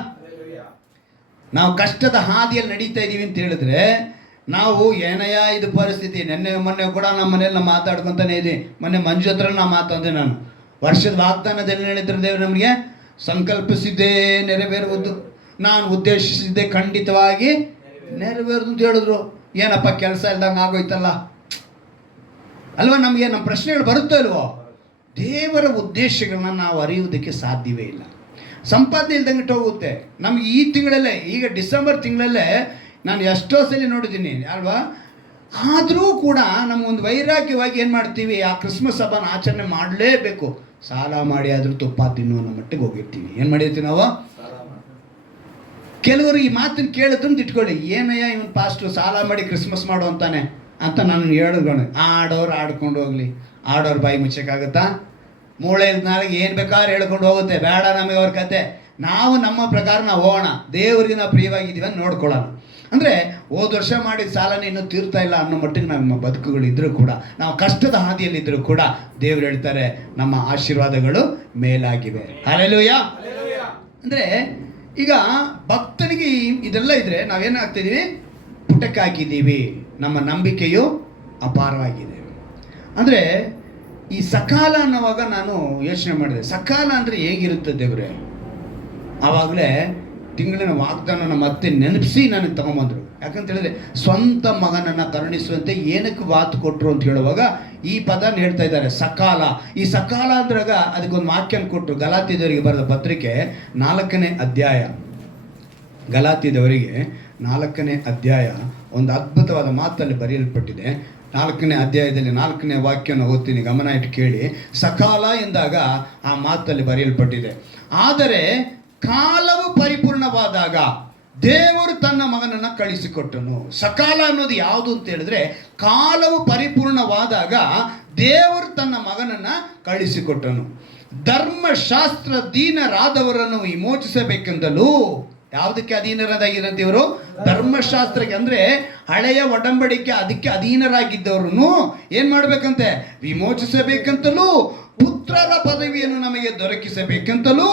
ನಾವು ಕಷ್ಟದ ಹಾದಿಯಲ್ಲಿ ನಡೀತಾ ಇದ್ದೀವಿ ಅಂತ ಹೇಳಿದ್ರೆ ನಾವು ಏನಯ್ಯ ಇದು ಪರಿಸ್ಥಿತಿ. ಮೊನ್ನೆ ಕೂಡ ನಮ್ಮ ಮನೆಯಲ್ಲಿ ನಾವು ಮಾತಾಡ್ಕೊತಾನೆ ಇದ್ದೀವಿ. ಮೊನ್ನೆ ಮಂಜು ಹತ್ರ ನಾವು ಮಾತಾಡಿದೆ. ನಾನು ವರ್ಷದ ವಾಗ್ದಾನದಲ್ಲಿ ಹೇಳಿದ್ರೆ ದೇವರು ನಮಗೆ ಸಂಕಲ್ಪಿಸಿದ್ದೇ ನೆರವೇರುವುದು, ನಾನು ಉದ್ದೇಶಿಸಿದ್ದೆ ಖಂಡಿತವಾಗಿ ನೆರವೇರುದು ಅಂತ ಹೇಳಿದ್ರು. ಏನಪ್ಪ ಕೆಲಸ ಇಲ್ದಂಗೆ ಆಗೋಯ್ತಲ್ಲ ಅಲ್ವಾ? ನಮಗೆ ನಮ್ಮ ಪ್ರಶ್ನೆಗಳು ಬರುತ್ತೋ ಇಲ್ವೋ? ದೇವರ ಉದ್ದೇಶಗಳನ್ನ ನಾವು ಅರಿಯುವುದಕ್ಕೆ ಸಾಧ್ಯವೇ ಇಲ್ಲ. ಸಂಪಾದನೆ ಇಲ್ದಂಗೆ ಹೋಗುತ್ತೆ ನಮ್ಗೆ. ಈ ತಿಂಗಳಲ್ಲೇ, ಈಗ ಡಿಸೆಂಬರ್ ತಿಂಗಳಲ್ಲೇ ನಾನು ಎಷ್ಟೋ ಸಲ ನೋಡಿದ್ದೀನಿ ಅಲ್ವಾ. ಆದರೂ ಕೂಡ ನಮಗೊಂದು ವೈರಾಗ್ಯವಾಗಿ ಏನು ಮಾಡ್ತೀವಿ, ಆ ಕ್ರಿಸ್ಮಸ್ ಹಬ್ಬನ ಆಚರಣೆ ಮಾಡಲೇಬೇಕು. ಸಾಲ ಮಾಡಿ ಆದರೂ ತುಪ್ಪ ತಿನ್ನುವ ಮಟ್ಟಿಗೆ ಹೋಗಿರ್ತೀವಿ. ಏನು ಮಾಡಿರ್ತೀವಿ ನಾವು? ಕೆಲವರು ಈ ಮಾತನ್ನು ಕೇಳಿದ್ರು ಇಟ್ಕೊಳ್ಳಿ, ಏನಯ್ಯ ಇವನು ಪಾಸ್ಟ್ರು ಸಾಲ ಮಾಡಿ ಕ್ರಿಸ್ಮಸ್ ಮಾಡು ಅಂತಾನೆ ಅಂತ ನಾನು ಹೇಳಿದ್ಕೊಂಡು, ಆಡೋರು ಆಡ್ಕೊಂಡು ಹೋಗ್ಲಿ, ಆಡೋರು ಬಾಯಿ ಮುಚ್ಚಕ್ಕಾಗತ್ತಾ? ಮೂಳೆ ನಾಳೆಗೆ ಏನು ಬೇಕಾದ್ರೆ ಹೇಳ್ಕೊಂಡು ಹೋಗುತ್ತೆ, ಬೇಡ ನಮಗೆ ಅವ್ರ ಕತೆ. ನಾವು ನಮ್ಮ ಪ್ರಕಾರ ನಾವು ಹೋಗೋಣ, ದೇವರಿಗೆ ನಾವು ಪ್ರಿಯವಾಗಿದ್ದೀವಿ ಅಂತ ನೋಡ್ಕೊಳ್ಳೋಣ. ಅಂದರೆ ಹೋದ ವರ್ಷ ಮಾಡಿದ ಸಾಲನ ಇನ್ನೂ ತೀರ್ತಾ ಇಲ್ಲ ಅನ್ನೋ ಮಟ್ಟಿಗೆ ನಮ್ಮ ಬದುಕುಗಳಿದ್ದರೂ ಕೂಡ, ನಾವು ಕಷ್ಟದ ಹಾದಿಯಲ್ಲಿದ್ದರೂ ಕೂಡ ದೇವರು ಹೇಳ್ತಾರೆ ನಮ್ಮ ಆಶೀರ್ವಾದಗಳು ಮೇಲಾಗಿವೆ. ಹಲ್ಲೆಲೂಯಾ. ಅಂದರೆ ಈಗ ಭಕ್ತನಿಗೆ ಇದೆಲ್ಲ ಇದ್ದರೆ ನಾವೇನಾಗ್ತಿದ್ದೀವಿ? ಪುಟಕ್ಕೆ ಹಾಕಿದ್ದೀವಿ. ನಮ್ಮ ನಂಬಿಕೆಯು ಅಪಾರವಾಗಿದೆ. ಅಂದರೆ ಈ ಸಕಾಲ ಅನ್ನೋವಾಗ ನಾನು ಯೋಚನೆ ಮಾಡಿದೆ, ಸಕಾಲ ಅಂದರೆ ಹೇಗಿರುತ್ತೆ ದೇವರೇ? ಆವಾಗಲೇ ತಿಂಗಳಿನ ವಾಗ್ದಾನನ ಮತ್ತೆ ನೆನಪಿಸಿ ನನಗೆ ತಗೊಂಬಂದರು. ಯಾಕಂತ ಹೇಳಿದ್ರೆ ಸ್ವಂತ ಮಗನನ್ನು ಕರುಣಿಸುವಂತೆ ಏನಕ್ಕೆ ಮಾತು ಕೊಟ್ಟರು ಅಂತ ಹೇಳುವಾಗ ಈ ಪದನ ಹೇಳ್ತಾ ಇದ್ದಾರೆ, ಸಕಾಲ. ಈ ಸಕಾಲ ಅಂದ್ರಾಗ ಅದಕ್ಕೊಂದು ವಾಕ್ಯನ ಕೊಟ್ಟರು. ಗಲಾತ್ಯದವರಿಗೆ ಬರೆದ ಪತ್ರಿಕೆ 4ನೇ ಅಧ್ಯಾಯ, ಗಲಾತ್ಯದವರಿಗೆ 4ನೇ ಅಧ್ಯಾಯ ಒಂದು ಅದ್ಭುತವಾದ ಮಾತಲ್ಲಿ ಬರೆಯಲ್ಪಟ್ಟಿದೆ. 4ನೇ ಅಧ್ಯಾಯದಲ್ಲಿ 4ನೇ ವಾಕ್ಯನ ಓದ್ತೀನಿ, ಗಮನ ಇಟ್ಟು ಕೇಳಿ. ಸಕಾಲ ಎಂದಾಗ ಆ ಮಾತಲ್ಲಿ ಬರೆಯಲ್ಪಟ್ಟಿದೆ, ಆದರೆ ಕಾಲವು ಪರಿಪೂರ್ಣವಾದಾಗ ದೇವರು ತನ್ನ ಮಗನನ್ನು ಕಳಿಸಿಕೊಟ್ಟನು. ಸಕಾಲ ಅನ್ನೋದು ಯಾವುದು ಅಂತ ಹೇಳಿದ್ರೆ, ಕಾಲವು ಪರಿಪೂರ್ಣವಾದಾಗ ದೇವರು ತನ್ನ ಮಗನನ್ನು ಕಳಿಸಿಕೊಟ್ಟನು. ಧರ್ಮಶಾಸ್ತ್ರ ಅಧೀನರಾದವರನ್ನು ವಿಮೋಚಿಸಬೇಕೆಂದಲೂ. ಯಾವುದಕ್ಕೆ ಅಧೀನರಾಗಿರಂತೆ ಇವರು? ಧರ್ಮಶಾಸ್ತ್ರಕ್ಕೆ. ಅಂದರೆ ಹಳೆಯ ಒಡಂಬಡಿಕೆ ಅದಕ್ಕೆ ಅಧೀನರಾಗಿದ್ದವರನ್ನು ಏನು ಮಾಡಬೇಕಂತೆ? ವಿಮೋಚಿಸಬೇಕಂತಲೂ, ಪುತ್ರರ ಪದವಿಯನ್ನು ನಮಗೆ ದೊರಕಿಸಬೇಕೆಂತಲೂ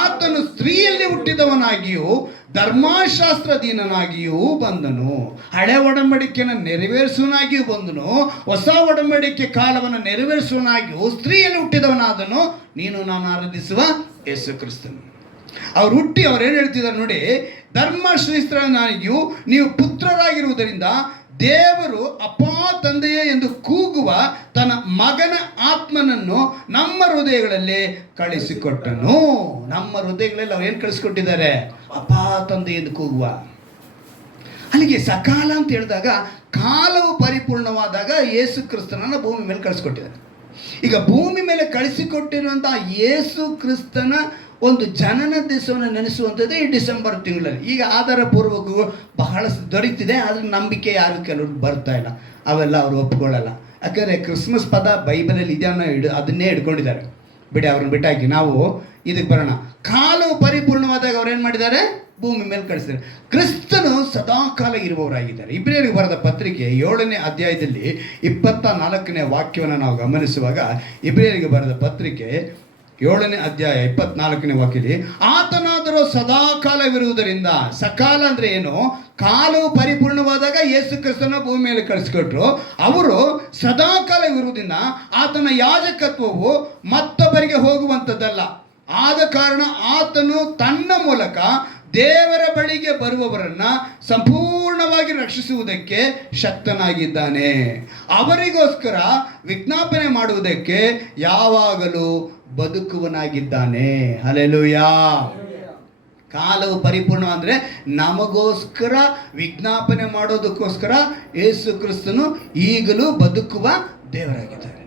ಆತನು ಸ್ತ್ರೀಯಲ್ಲಿ ಹುಟ್ಟಿದವನಾಗಿಯೂ ಧರ್ಮಶಾಸ್ತ್ರಧೀನನಾಗಿಯೂ ಬಂದನು. ಹಳೆ ಒಡಂಬಡಿಕೆಯನ್ನು ನೆರವೇರಿಸುವನಾಗಿಯೂ ಬಂದನು, ಹೊಸ ಒಡಂಬಡಿಕೆ ಕಾಲವನ್ನು ನೆರವೇರಿಸುವನಾಗಿಯೂ ಸ್ತ್ರೀಯಲ್ಲಿ ಹುಟ್ಟಿದವನಾದನು, ನೀನು ನಾನು ಆರಾಧಿಸುವ ಯೇಸು ಕ್ರಿಸ್ತನು. ಅವ್ರು ಹುಟ್ಟಿ ಅವ್ರು ಏನು ಹೇಳ್ತಿದ್ದಾರೆ ನೋಡಿ, ಧರ್ಮಶಾಸ್ತ್ರನಾಗಿಯೂ ನೀವು ಪುತ್ರರಾಗಿರುವುದರಿಂದ ದೇವರು ಅಪ್ಪಾ ತಂದೆಯೇ ಎಂದು ಕೂಗುವ ತನ್ನ ಮಗನ ಆತ್ಮನನ್ನು ನಮ್ಮ ಹೃದಯಗಳಲ್ಲಿ ಕಳಿಸಿಕೊಟ್ಟನು. ನಮ್ಮ ಹೃದಯಗಳಲ್ಲಿ ಅವ್ರು ಏನು ಕಳಿಸಿಕೊಟ್ಟಿದ್ದಾರೆ? ಅಪ್ಪಾ ತಂದೆ ಎಂದು ಕೂಗುವ. ಅಲ್ಲಿಗೆ ಸಕಾಲ ಅಂತ ಹೇಳಿದಾಗ ಕಾಲವು ಪರಿಪೂರ್ಣವಾದಾಗ ಯೇಸು ಕ್ರಿಸ್ತನನ್ನು ಭೂಮಿ ಮೇಲೆ ಕಳಿಸ್ಕೊಟ್ಟಿದ್ದಾರೆ. ಈಗ ಭೂಮಿ ಮೇಲೆ ಕಳಿಸಿಕೊಟ್ಟಿರುವಂಥ ಯೇಸು ಕ್ರಿಸ್ತನ ಒಂದು ಜನನ ದಿವಸವನ್ನು ನೆನೆಸುವಂಥದ್ದು ಈ ಡಿಸೆಂಬರ್ ತಿಂಗಳಲ್ಲಿ. ಈಗ ಆಧಾರ ಪೂರ್ವಕವು ಬಹಳಷ್ಟು ದೊರೀತಿದೆ, ಆದರೆ ನಂಬಿಕೆ ಯಾರು ಕೆಲವ್ರಿಗೆ ಬರ್ತಾ ಇಲ್ಲ, ಅವೆಲ್ಲ ಅವರು ಒಪ್ಕೊಳ್ಳಲ್ಲ. ಯಾಕಂದರೆ ಕ್ರಿಸ್ಮಸ್ ಪದ ಬೈಬಲಲ್ಲಿ ಇದನ್ನು ಅದನ್ನೇ ಹಿಡ್ಕೊಂಡಿದ್ದಾರೆ. ಬಿಡಿ, ಅವ್ರನ್ನ ಬಿಟ್ಟಾಕಿ ನಾವು ಇದಕ್ಕೆ ಬರೋಣ. ಕಾಲು ಪರಿಪೂರ್ಣವಾದಾಗ ಅವ್ರು ಏನು ಮಾಡಿದ್ದಾರೆ? ಭೂಮಿ ಮೇಲೆ ಕಳಿಸಿದ್ದಾರೆ. ಕ್ರಿಸ್ತನು ಸದಾಕಾಲ ಇರುವವರಾಗಿದ್ದಾರೆ. ಇಬ್ರಿಯರಿಗೆ ಬರೆದ ಪತ್ರಿಕೆ 7ನೇ ಅಧ್ಯಾಯದಲ್ಲಿ 24ನೇ ವಾಕ್ಯವನ್ನು ನಾವು ಗಮನಿಸುವಾಗ, ಇಬ್ರಿಯರಿಗೆ ಬರೆದ ಪತ್ರಿಕೆ 7ನೇ ಅಧ್ಯಾಯ 24ನೇ ವಾಕ್ಯದಲ್ಲಿ, ಆತನಾದರೂ ಸದಾಕಾಲವಿರುವುದರಿಂದ, ಸಕಾಲ ಅಂದರೆ ಏನು? ಕಾಲು ಪರಿಪೂರ್ಣವಾದಾಗ ಯೇಸು ಕ್ರಿಸ್ತನ ಭೂಮಿ ಮೇಲೆ ಕಳಿಸ್ಕೊಟ್ರು. ಅವರು ಸದಾಕಾಲವಿರುವುದರಿಂದ ಆತನ ಯಾಜಕತ್ವವು ಮತ್ತೊಬ್ಬರಿಗೆ ಹೋಗುವಂಥದ್ದಲ್ಲ. ಆದ ಕಾರಣ ಆತನು ತನ್ನ ಮೂಲಕ ದೇವರ ಬಳಿಗೆ ಬರುವವರನ್ನ ಸಂಪೂರ್ಣವಾಗಿ ರಕ್ಷಿಸುವುದಕ್ಕೆ ಶಕ್ತನಾಗಿದ್ದಾನೆ. ಅವರಿಗೋಸ್ಕರ ವಿಜ್ಞಾಪನೆ ಮಾಡುವುದಕ್ಕೆ ಯಾವಾಗಲೂ ಬದುಕುವನಾಗಿದ್ದಾನೆ. ಹಲ್ಲೆಲೂಯಾ. ಕಾಲವು ಪರಿಪೂರ್ಣ ಅಂದರೆ ನಮಗೋಸ್ಕರ ವಿಜ್ಞಾಪನೆ ಮಾಡೋದಕ್ಕೋಸ್ಕರ ಯೇಸು ಕ್ರಿಸ್ತನು ಈಗಲೂ ಬದುಕುವ ದೇವರಾಗಿದ್ದಾರೆ.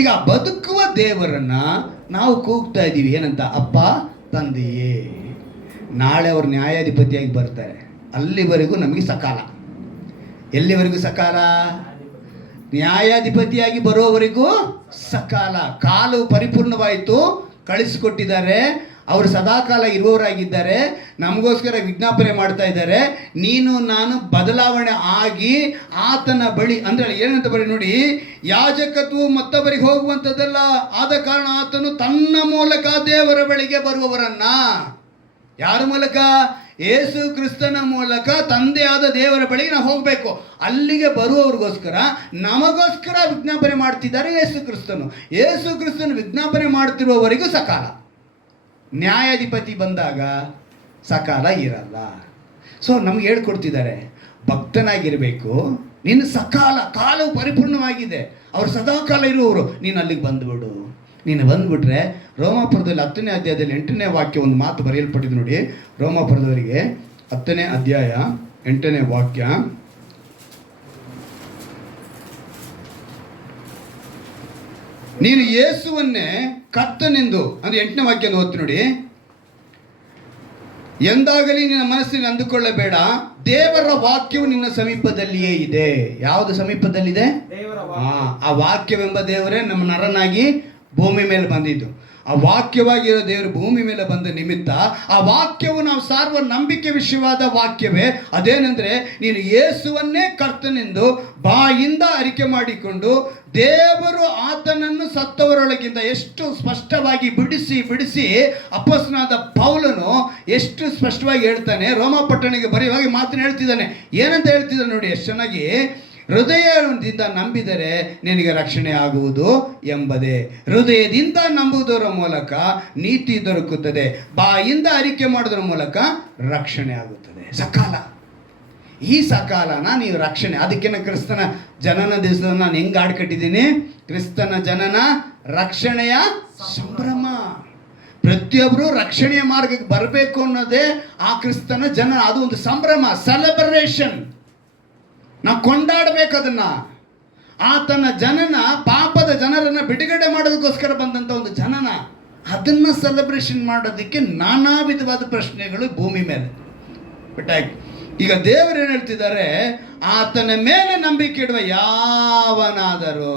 ಈಗ ಬದುಕುವ ದೇವರನ್ನ ನಾವು ಕೂಗ್ತಾ ಇದ್ದೀವಿ ಏನಂತ? ಅಪ್ಪ, ತಂದೆಯೇ. ನಾಳೆ ಅವರು ನ್ಯಾಯಾಧಿಪತಿಯಾಗಿ ಬರ್ತಾರೆ. ಅಲ್ಲಿವರೆಗೂ ನಮಗೆ ಸಕಾಲ. ಎಲ್ಲಿವರೆಗೂ ಸಕಾಲ? ನ್ಯಾಯಾಧಿಪತಿಯಾಗಿ ಬರೋವರೆಗೂ ಸಕಾಲ. ಕಾಲು ಪರಿಪೂರ್ಣವಾಯಿತು, ಕಳಿಸಿಕೊಟ್ಟಿದ್ದಾರೆ. ಅವರು ಸದಾಕಾಲ ಇರುವವರಾಗಿದ್ದಾರೆ. ನಮಗೋಸ್ಕರ ವಿಜ್ಞಾಪನೆ ಮಾಡ್ತಾ ಇದ್ದಾರೆ. ನೀನು ನಾನು ಬದಲಾವಣೆ ಆಗಿ ಆತನ ಬಳಿ, ಅಂದರೆ ಏನಂತ ಬರೀ ನೋಡಿ, ಯಾಜಕತ್ವವು ಮತ್ತೊಬ್ಬರಿಗೆ ಹೋಗುವಂಥದ್ದಲ್ಲ. ಆದ ಕಾರಣ ಆತನು ತನ್ನ ಮೂಲಕ ದೇವರ ಬಳಿಗೆ ಬರುವವರನ್ನ, ಯಾರ ಮೂಲಕ? ಯೇಸು ಕ್ರಿಸ್ತನ ಮೂಲಕ ತಂದೆಯಾದ ದೇವರ ಬಳಿಗೆ ನಾವು ಹೋಗಬೇಕು. ಅಲ್ಲಿಗೆ ಬರುವವ್ರಿಗೋಸ್ಕರ ನಮಗೋಸ್ಕರ ವಿಜ್ಞಾಪನೆ ಮಾಡ್ತಿದ್ದಾರೆ ಯೇಸು ಕ್ರಿಸ್ತನು. ಯೇಸು ಕ್ರಿಸ್ತನು ವಿಜ್ಞಾಪನೆ ಮಾಡ್ತಿರುವವರೆಗೂ ಸಕಾಲ. ನ್ಯಾಯಾಧಿಪತಿ ಬಂದಾಗ ಸಕಾಲ ಇರಲ್ಲ. ಸೊ ನಮ್ಗೆ ಹೇಳ್ಕೊಡ್ತಿದ್ದಾರೆ, ಭಕ್ತನಾಗಿರಬೇಕು, ನಿನ್ನ ಸಕಾಲ, ಕಾಲವು ಪರಿಪೂರ್ಣವಾಗಿದೆ, ಅವರು ಸದಾಕಾಲ ಇರುವವರು, ನೀನು ಅಲ್ಲಿಗೆ ಬಂದುಬಿಡು. ನೀನು ಬಂದುಬಿಟ್ರೆ ರೋಮಾಪುರದಲ್ಲಿ 10ನೇ ಅಧ್ಯಾಯದಲ್ಲಿ 8ನೇ ವಾಕ್ಯ ಒಂದು ಮಾತು ಬರೆಯಲ್ಪಟ್ಟಿದೆ ನೋಡಿ. ರೋಮಾಪುರದವರಿಗೆ 10ನೇ ಅಧ್ಯಾಯ 8ನೇ ವಾಕ್ಯ, ನೀನು ಯೇಸುವನ್ನೇ ಕರ್ತನೆಂದು, ಅಂದರೆ 8ನೇ ವಾಕ್ಯ ಓದ್ತೀನಿ ನೋಡಿ. ಎಂದಾಗಲಿ ನಿನ್ನ ಮನಸ್ಸಿನಲ್ಲಿ ಅಂದುಕೊಳ್ಳಬೇಡ, ದೇವರ ವಾಕ್ಯವು ನಿನ್ನ ಸಮೀಪದಲ್ಲಿಯೇ ಇದೆ. ಯಾವುದು ಸಮೀಪದಲ್ಲಿದೆ? ಆ ವಾಕ್ಯವೆಂಬ ದೇವರೇ ನಮ್ಮ ನರನಾಗಿ ಭೂಮಿ ಮೇಲೆ ಬಂದಿದ್ದು. ಆ ವಾಕ್ಯವಾಗಿರೋ ದೇವರು ಭೂಮಿ ಮೇಲೆ ಬಂದ ನಿಮಿತ್ತ ಆ ವಾಕ್ಯವು ನಾವು ಸಾರುವ ನಂಬಿಕೆ ವಿಷಯವಾದ ವಾಕ್ಯವೇ. ಅದೇನೆಂದರೆ, ನೀನು ಯೇಸುವನ್ನೇ ಕರ್ತನೆಂದು ಬಾಯಿಂದ ಅರಿಕೆ ಮಾಡಿಕೊಂಡು ದೇವರು ಆತನನ್ನು ಸತ್ತವರೊಳಗಿಂದ ಎಷ್ಟು ಸ್ಪಷ್ಟವಾಗಿ ಬಿಡಿಸಿ ಅಪೊಸ್ತಲನಾದ ಪೌಲನು ಎಷ್ಟು ಸ್ಪಷ್ಟವಾಗಿ ಹೇಳ್ತಾನೆ. ರೋಮಾಪಟ್ಟಣಿಗೆ ಬರೆಯುವಾಗ ಮಾತನ್ನು ಹೇಳ್ತಿದ್ದಾನೆ. ಏನಂತ ಹೇಳ್ತಿದ್ದಾನೆ ನೋಡಿ, ಎಷ್ಟು ಚೆನ್ನಾಗಿ. ಹೃದಯದಿಂದ ನಂಬಿದರೆ ನಿನಗೆ ರಕ್ಷಣೆ ಆಗುವುದು ಎಂಬುದೇ. ಹೃದಯದಿಂದ ನಂಬುವುದರ ಮೂಲಕ ನೀತಿ ದೊರಕುತ್ತದೆ, ಬಾಯಿಂದ ಅರಿಕೆ ಮಾಡೋದ್ರ ಮೂಲಕ ರಕ್ಷಣೆ ಆಗುತ್ತದೆ. ಸಕಾಲ. ಈ ಸಕಾಲನ ನೀವು ರಕ್ಷಣೆ, ಅದಕ್ಕೆ ಕ್ರಿಸ್ತನ ಜನನ ದಿವಸದ ನಾನು ಹೆಂಗೆ ಹಾಡು ಕಟ್ಟಿದ್ದೀನಿ? ಕ್ರಿಸ್ತನ ಜನನ ರಕ್ಷಣೆಯ ಸಂಭ್ರಮ. ಪ್ರತಿಯೊಬ್ಬರು ರಕ್ಷಣೆಯ ಮಾರ್ಗಕ್ಕೆ ಬರಬೇಕು ಅನ್ನೋದೇ ಆ ಕ್ರಿಸ್ತನ ಜನನ. ಅದು ಒಂದು ಸಂಭ್ರಮ, ಸೆಲೆಬ್ರೇಷನ್. ನಾವು ಕೊಂಡಾಡಬೇಕು ಅದನ್ನ. ಆತನ ಜನನ ಪಾಪದ ಜನರನ್ನು ಬಿಡುಗಡೆ ಮಾಡೋದಕ್ಕೋಸ್ಕರ ಬಂದಂಥ ಒಂದು ಜನನ. ಅದನ್ನು ಸೆಲೆಬ್ರೇಷನ್ ಮಾಡೋದಕ್ಕೆ ನಾನಾ ವಿಧವಾದ ಪ್ರಶ್ನೆಗಳು ಭೂಮಿ ಮೇಲೆ ಬಿಟ್ಟಾಗಿ. ಈಗ ದೇವರು ಏನು ಹೇಳ್ತಿದ್ದಾರೆ? ಆತನ ಮೇಲೆ ನಂಬಿಕೆ ಇಡುವ ಯಾವನಾದರೂ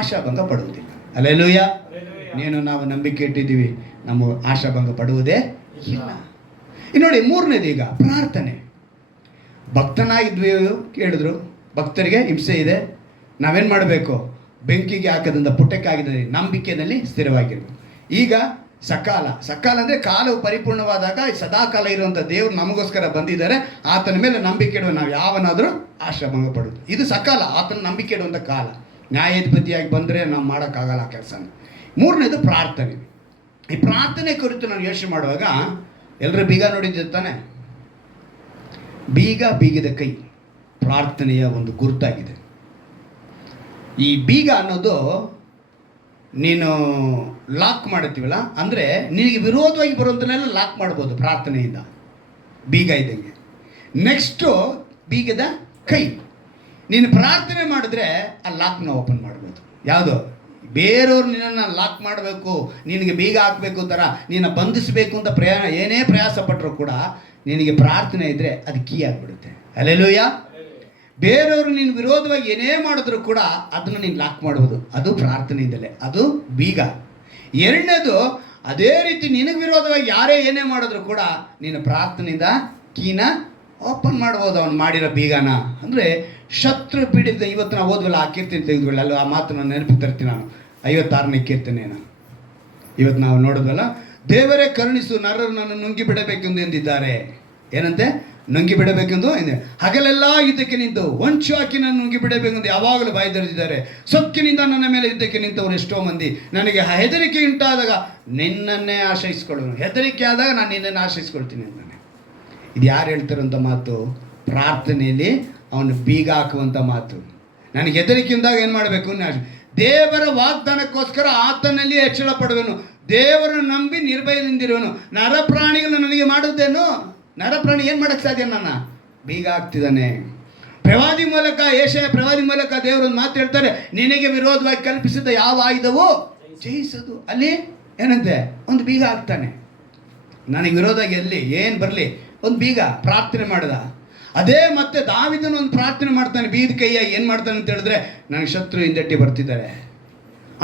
ಆಶಾಭಂಗ ಪಡುವುದಿಲ್ಲ. ಹಲ್ಲೆಲೂಯಾ. ನೀನು ನಾವು ನಂಬಿಕೆ ಇಟ್ಟಿದ್ದೀವಿ, ನಮ್ಮ ಆಶಾಭಂಗ ಪಡುವುದೇ ಇಲ್ಲ. ಇನ್ನು ನೋಡಿ, ಮೂರನೇದು ಈಗ ಪ್ರಾರ್ಥನೆ. ಭಕ್ತನಾಗಿದ್ವಿ, ಕೇಳಿದ್ರು, ಭಕ್ತರಿಗೆ ಹಿಂಸೆ ಇದೆ, ನಾವೇನು ಮಾಡಬೇಕು? ಬೆಂಕಿಗೆ ಹಾಕದಿಂದ ಪುಟ್ಟಕ್ಕೆ ಹಾಕಿದರೆ ನಂಬಿಕೆಯಲ್ಲಿ ಸ್ಥಿರವಾಗಿರ್ಬೇಕು. ಈಗ ಸಕಾಲ ಅಂದರೆ ಕಾಲವು ಪರಿಪೂರ್ಣವಾದಾಗ ಸದಾಕಾಲ ಇರುವಂಥ ದೇವರು ನಮಗೋಸ್ಕರ ಬಂದಿದ್ದಾರೆ. ಆತನ ಮೇಲೆ ನಂಬಿಕೆ ಇಡುವ ನಾವು ಯಾವನಾದರೂ ಆಶಾಭಂಗ ಪಡೋದು. ಇದು ಸಕಾಲ, ಆತನ ನಂಬಿಕೆ ಇಡುವಂಥ ಕಾಲ. ನ್ಯಾಯಾಧಿಪತಿಯಾಗಿ ಬಂದರೆ ನಾವು ಮಾಡೋಕ್ಕಾಗಲ್ಲ ಆ ಕೆಲಸನ. ಮೂರನೇದು ಪ್ರಾರ್ಥನೆ. ಈ ಪ್ರಾರ್ಥನೆ ಕುರಿತು ನಾನು ಯೋಚನೆ ಮಾಡುವಾಗ ಎಲ್ಲರೂ ಬೀಗ ನೋಡಿದ್ದಾನೆ. ಬೀಗದ ಕೈ ಪ್ರಾರ್ಥನೆಯ ಒಂದು ಗುರುತಾಗಿದೆ. ಈ ಬೀಗ ಅನ್ನೋದು ನೀನು ಲಾಕ್ ಮಾಡುತ್ತೀವಲ್ಲ, ಅಂದರೆ ನಿನಗೆ ವಿರೋಧವಾಗಿ ಬರುವಂಥನ್ನೆಲ್ಲ ಲಾಕ್ ಮಾಡ್ಬೋದು ಪ್ರಾರ್ಥನೆಯಿಂದ, ಬೀಗ ಇದ್ದಂಗೆ. ನೆಕ್ಸ್ಟು ಬೀಗದ ಕೈ. ನೀನು ಪ್ರಾರ್ಥನೆ ಮಾಡಿದ್ರೆ ಆ ಲಾಕ್ನ ಓಪನ್ ಮಾಡ್ಬೋದು. ಯಾವುದು? ಬೇರೆಯವ್ರು ನಿನ್ನನ್ನು ಲಾಕ್ ಮಾಡಬೇಕು, ನಿನಗೆ ಬೀಗ ಹಾಕಬೇಕು ಥರ ನೀನು ಬಂಧಿಸಬೇಕು ಅಂತ ಏನೇ ಪ್ರಯಾಸ ಪಟ್ಟರು ಕೂಡ ನಿನಗೆ ಪ್ರಾರ್ಥನೆ ಇದ್ದರೆ ಅದು ಕೀ ಆಗಿಬಿಡುತ್ತೆ. ಹಲ್ಲೆಲೂಯಾ. ಬೇರೆಯವರು ನೀನು ವಿರೋಧವಾಗಿ ಏನೇ ಮಾಡಿದ್ರು ಕೂಡ ಅದನ್ನು ನೀನು ಲಾಕ್ ಮಾಡ್ಬೋದು. ಅದು ಪ್ರಾರ್ಥನೆಯಿಂದಲೇ, ಅದು ಬೀಗ. ಎರಡನೇದು, ಅದೇ ರೀತಿ ನಿನಗೆ ವಿರೋಧವಾಗಿ ಯಾರೇ ಏನೇ ಮಾಡಿದ್ರು ಕೂಡ ನೀನು ಪ್ರಾರ್ಥನೆಯಿಂದ ಕೀನ ಓಪನ್ ಮಾಡ್ಬೋದು, ಅವನು ಮಾಡಿರೋ ಬೀಗನ. ಅಂದರೆ ಶತ್ರು ಪೀಡಿತ, ಇವತ್ತು ನಾವು ಓದ್ವಲ್ಲ ಆ ಕೀರ್ತನೆ ತೆಗೆದುಕೊಳ್ಳಿ, ಅಲ್ಲ ಆ ಮಾತನ್ನು ನೆನಪು ತರ್ತೀನಿ ನಾನು, 56ನೇ ಕೀರ್ತನೆಯನ್ನು ಇವತ್ತು ನಾವು ನೋಡಿದ್ವಲ್ಲ. ದೇವರೇ ಕರುಣಿಸು, ನರರು ನನ್ನ ನುಂಗಿ ಬಿಡಬೇಕೆಂದು ಎಂದಿದ್ದಾರೆ. ಏನಂತೆ? ನುಂಗಿ ಬಿಡಬೇಕೆಂದು ಹಗಲೆಲ್ಲ ಯುದ್ಧಕ್ಕೆ ನಿಂತು ಹೊಂಚು ಹಾಕಿ ನನ್ನ ನುಂಗಿ ಬಿಡಬೇಕೆಂದು ಯಾವಾಗಲೂ ಬಾಯಿ ತೆರೆದಿದ್ದಾರೆ. ಸೊಕ್ಕಿನಿಂದ ನನ್ನ ಮೇಲೆ ಯುದ್ಧಕ್ಕೆ ನಿಂತವರು ಎಷ್ಟೋ ಮಂದಿ. ನನಗೆ ಹೆದರಿಕೆ ಉಂಟಾದಾಗ ನಿನ್ನನ್ನೇ ಆಶ್ರಯಿಸ್ಕೊಳ್ಳೋನು, ಹೆದರಿಕೆ ಆದಾಗ ನಾನು ನಿನ್ನನ್ನು ಆಶ್ರಯಿಸ್ಕೊಳ್ತೀನಿ ಅಂತಾನೆ. ಇದು ಯಾರು ಹೇಳ್ತಾರಂಥ ಮಾತು? ಪ್ರಾರ್ಥನೆಯಲ್ಲಿ ಅವನು ಬೀಗ ಹಾಕುವಂಥ ಮಾತು. ನನಗೆ ಹೆದರಿಕೆಯಿಂದಾಗ ಏನು ಮಾಡಬೇಕು? ದೇವರ ವಾಗ್ದಾನಕ್ಕೋಸ್ಕರ ಆತನಲ್ಲಿ ಹೆಚ್ಚಳ ಪಡುವೆನು, ದೇವರನ್ನು ನಂಬಿ ನಿರ್ಭಯದಿಂದಿರುವನು. ನರಪ್ರಾಣಿಗಳು ನನಗೆ ಮಾಡುವುದೇನು? ನರಪ್ರಾಣಿ ಏನು ಮಾಡೋಕ್ಕೆ ಸಾಧ್ಯ? ನನ್ನ ಬೀಗ ಆಗ್ತಿದ್ದಾನೆ. ಪ್ರವಾದಿ ಮೂಲಕ, ಏಷಯ ಪ್ರವಾದಿ ಮೂಲಕ ದೇವರೊಂದು ಮಾತು ಹೇಳ್ತಾರೆ, ನಿನಗೆ ವಿರೋಧವಾಗಿ ಕಲ್ಪಿಸಿದ ಯಾವ ಆಯುಧವೋ ಜಯಿಸೋದು. ಅಲ್ಲಿ ಏನಂತೆ? ಒಂದು ಬೀಗ ಆಗ್ತಾನೆ. ನನಗೆ ವಿರೋಧವಾಗಿ ಎಲ್ಲಿ ಏನು ಬರಲಿ, ಒಂದು ಬೀಗ ಪ್ರಾರ್ಥನೆ ಮಾಡಿದ. ಅದೇ ಮತ್ತೆ ದಾವೀದನು ಒಂದು ಪ್ರಾರ್ಥನೆ ಮಾಡ್ತಾನೆ, ಬೀದ ಕೈಯಾಗಿ. ಏನು ಮಾಡ್ತಾನೆ ಅಂತ ಹೇಳಿದ್ರೆ, ನನಗೆ ಶತ್ರು ಹಿಂದಟ್ಟಿ ಬರ್ತಿದ್ದಾರೆ,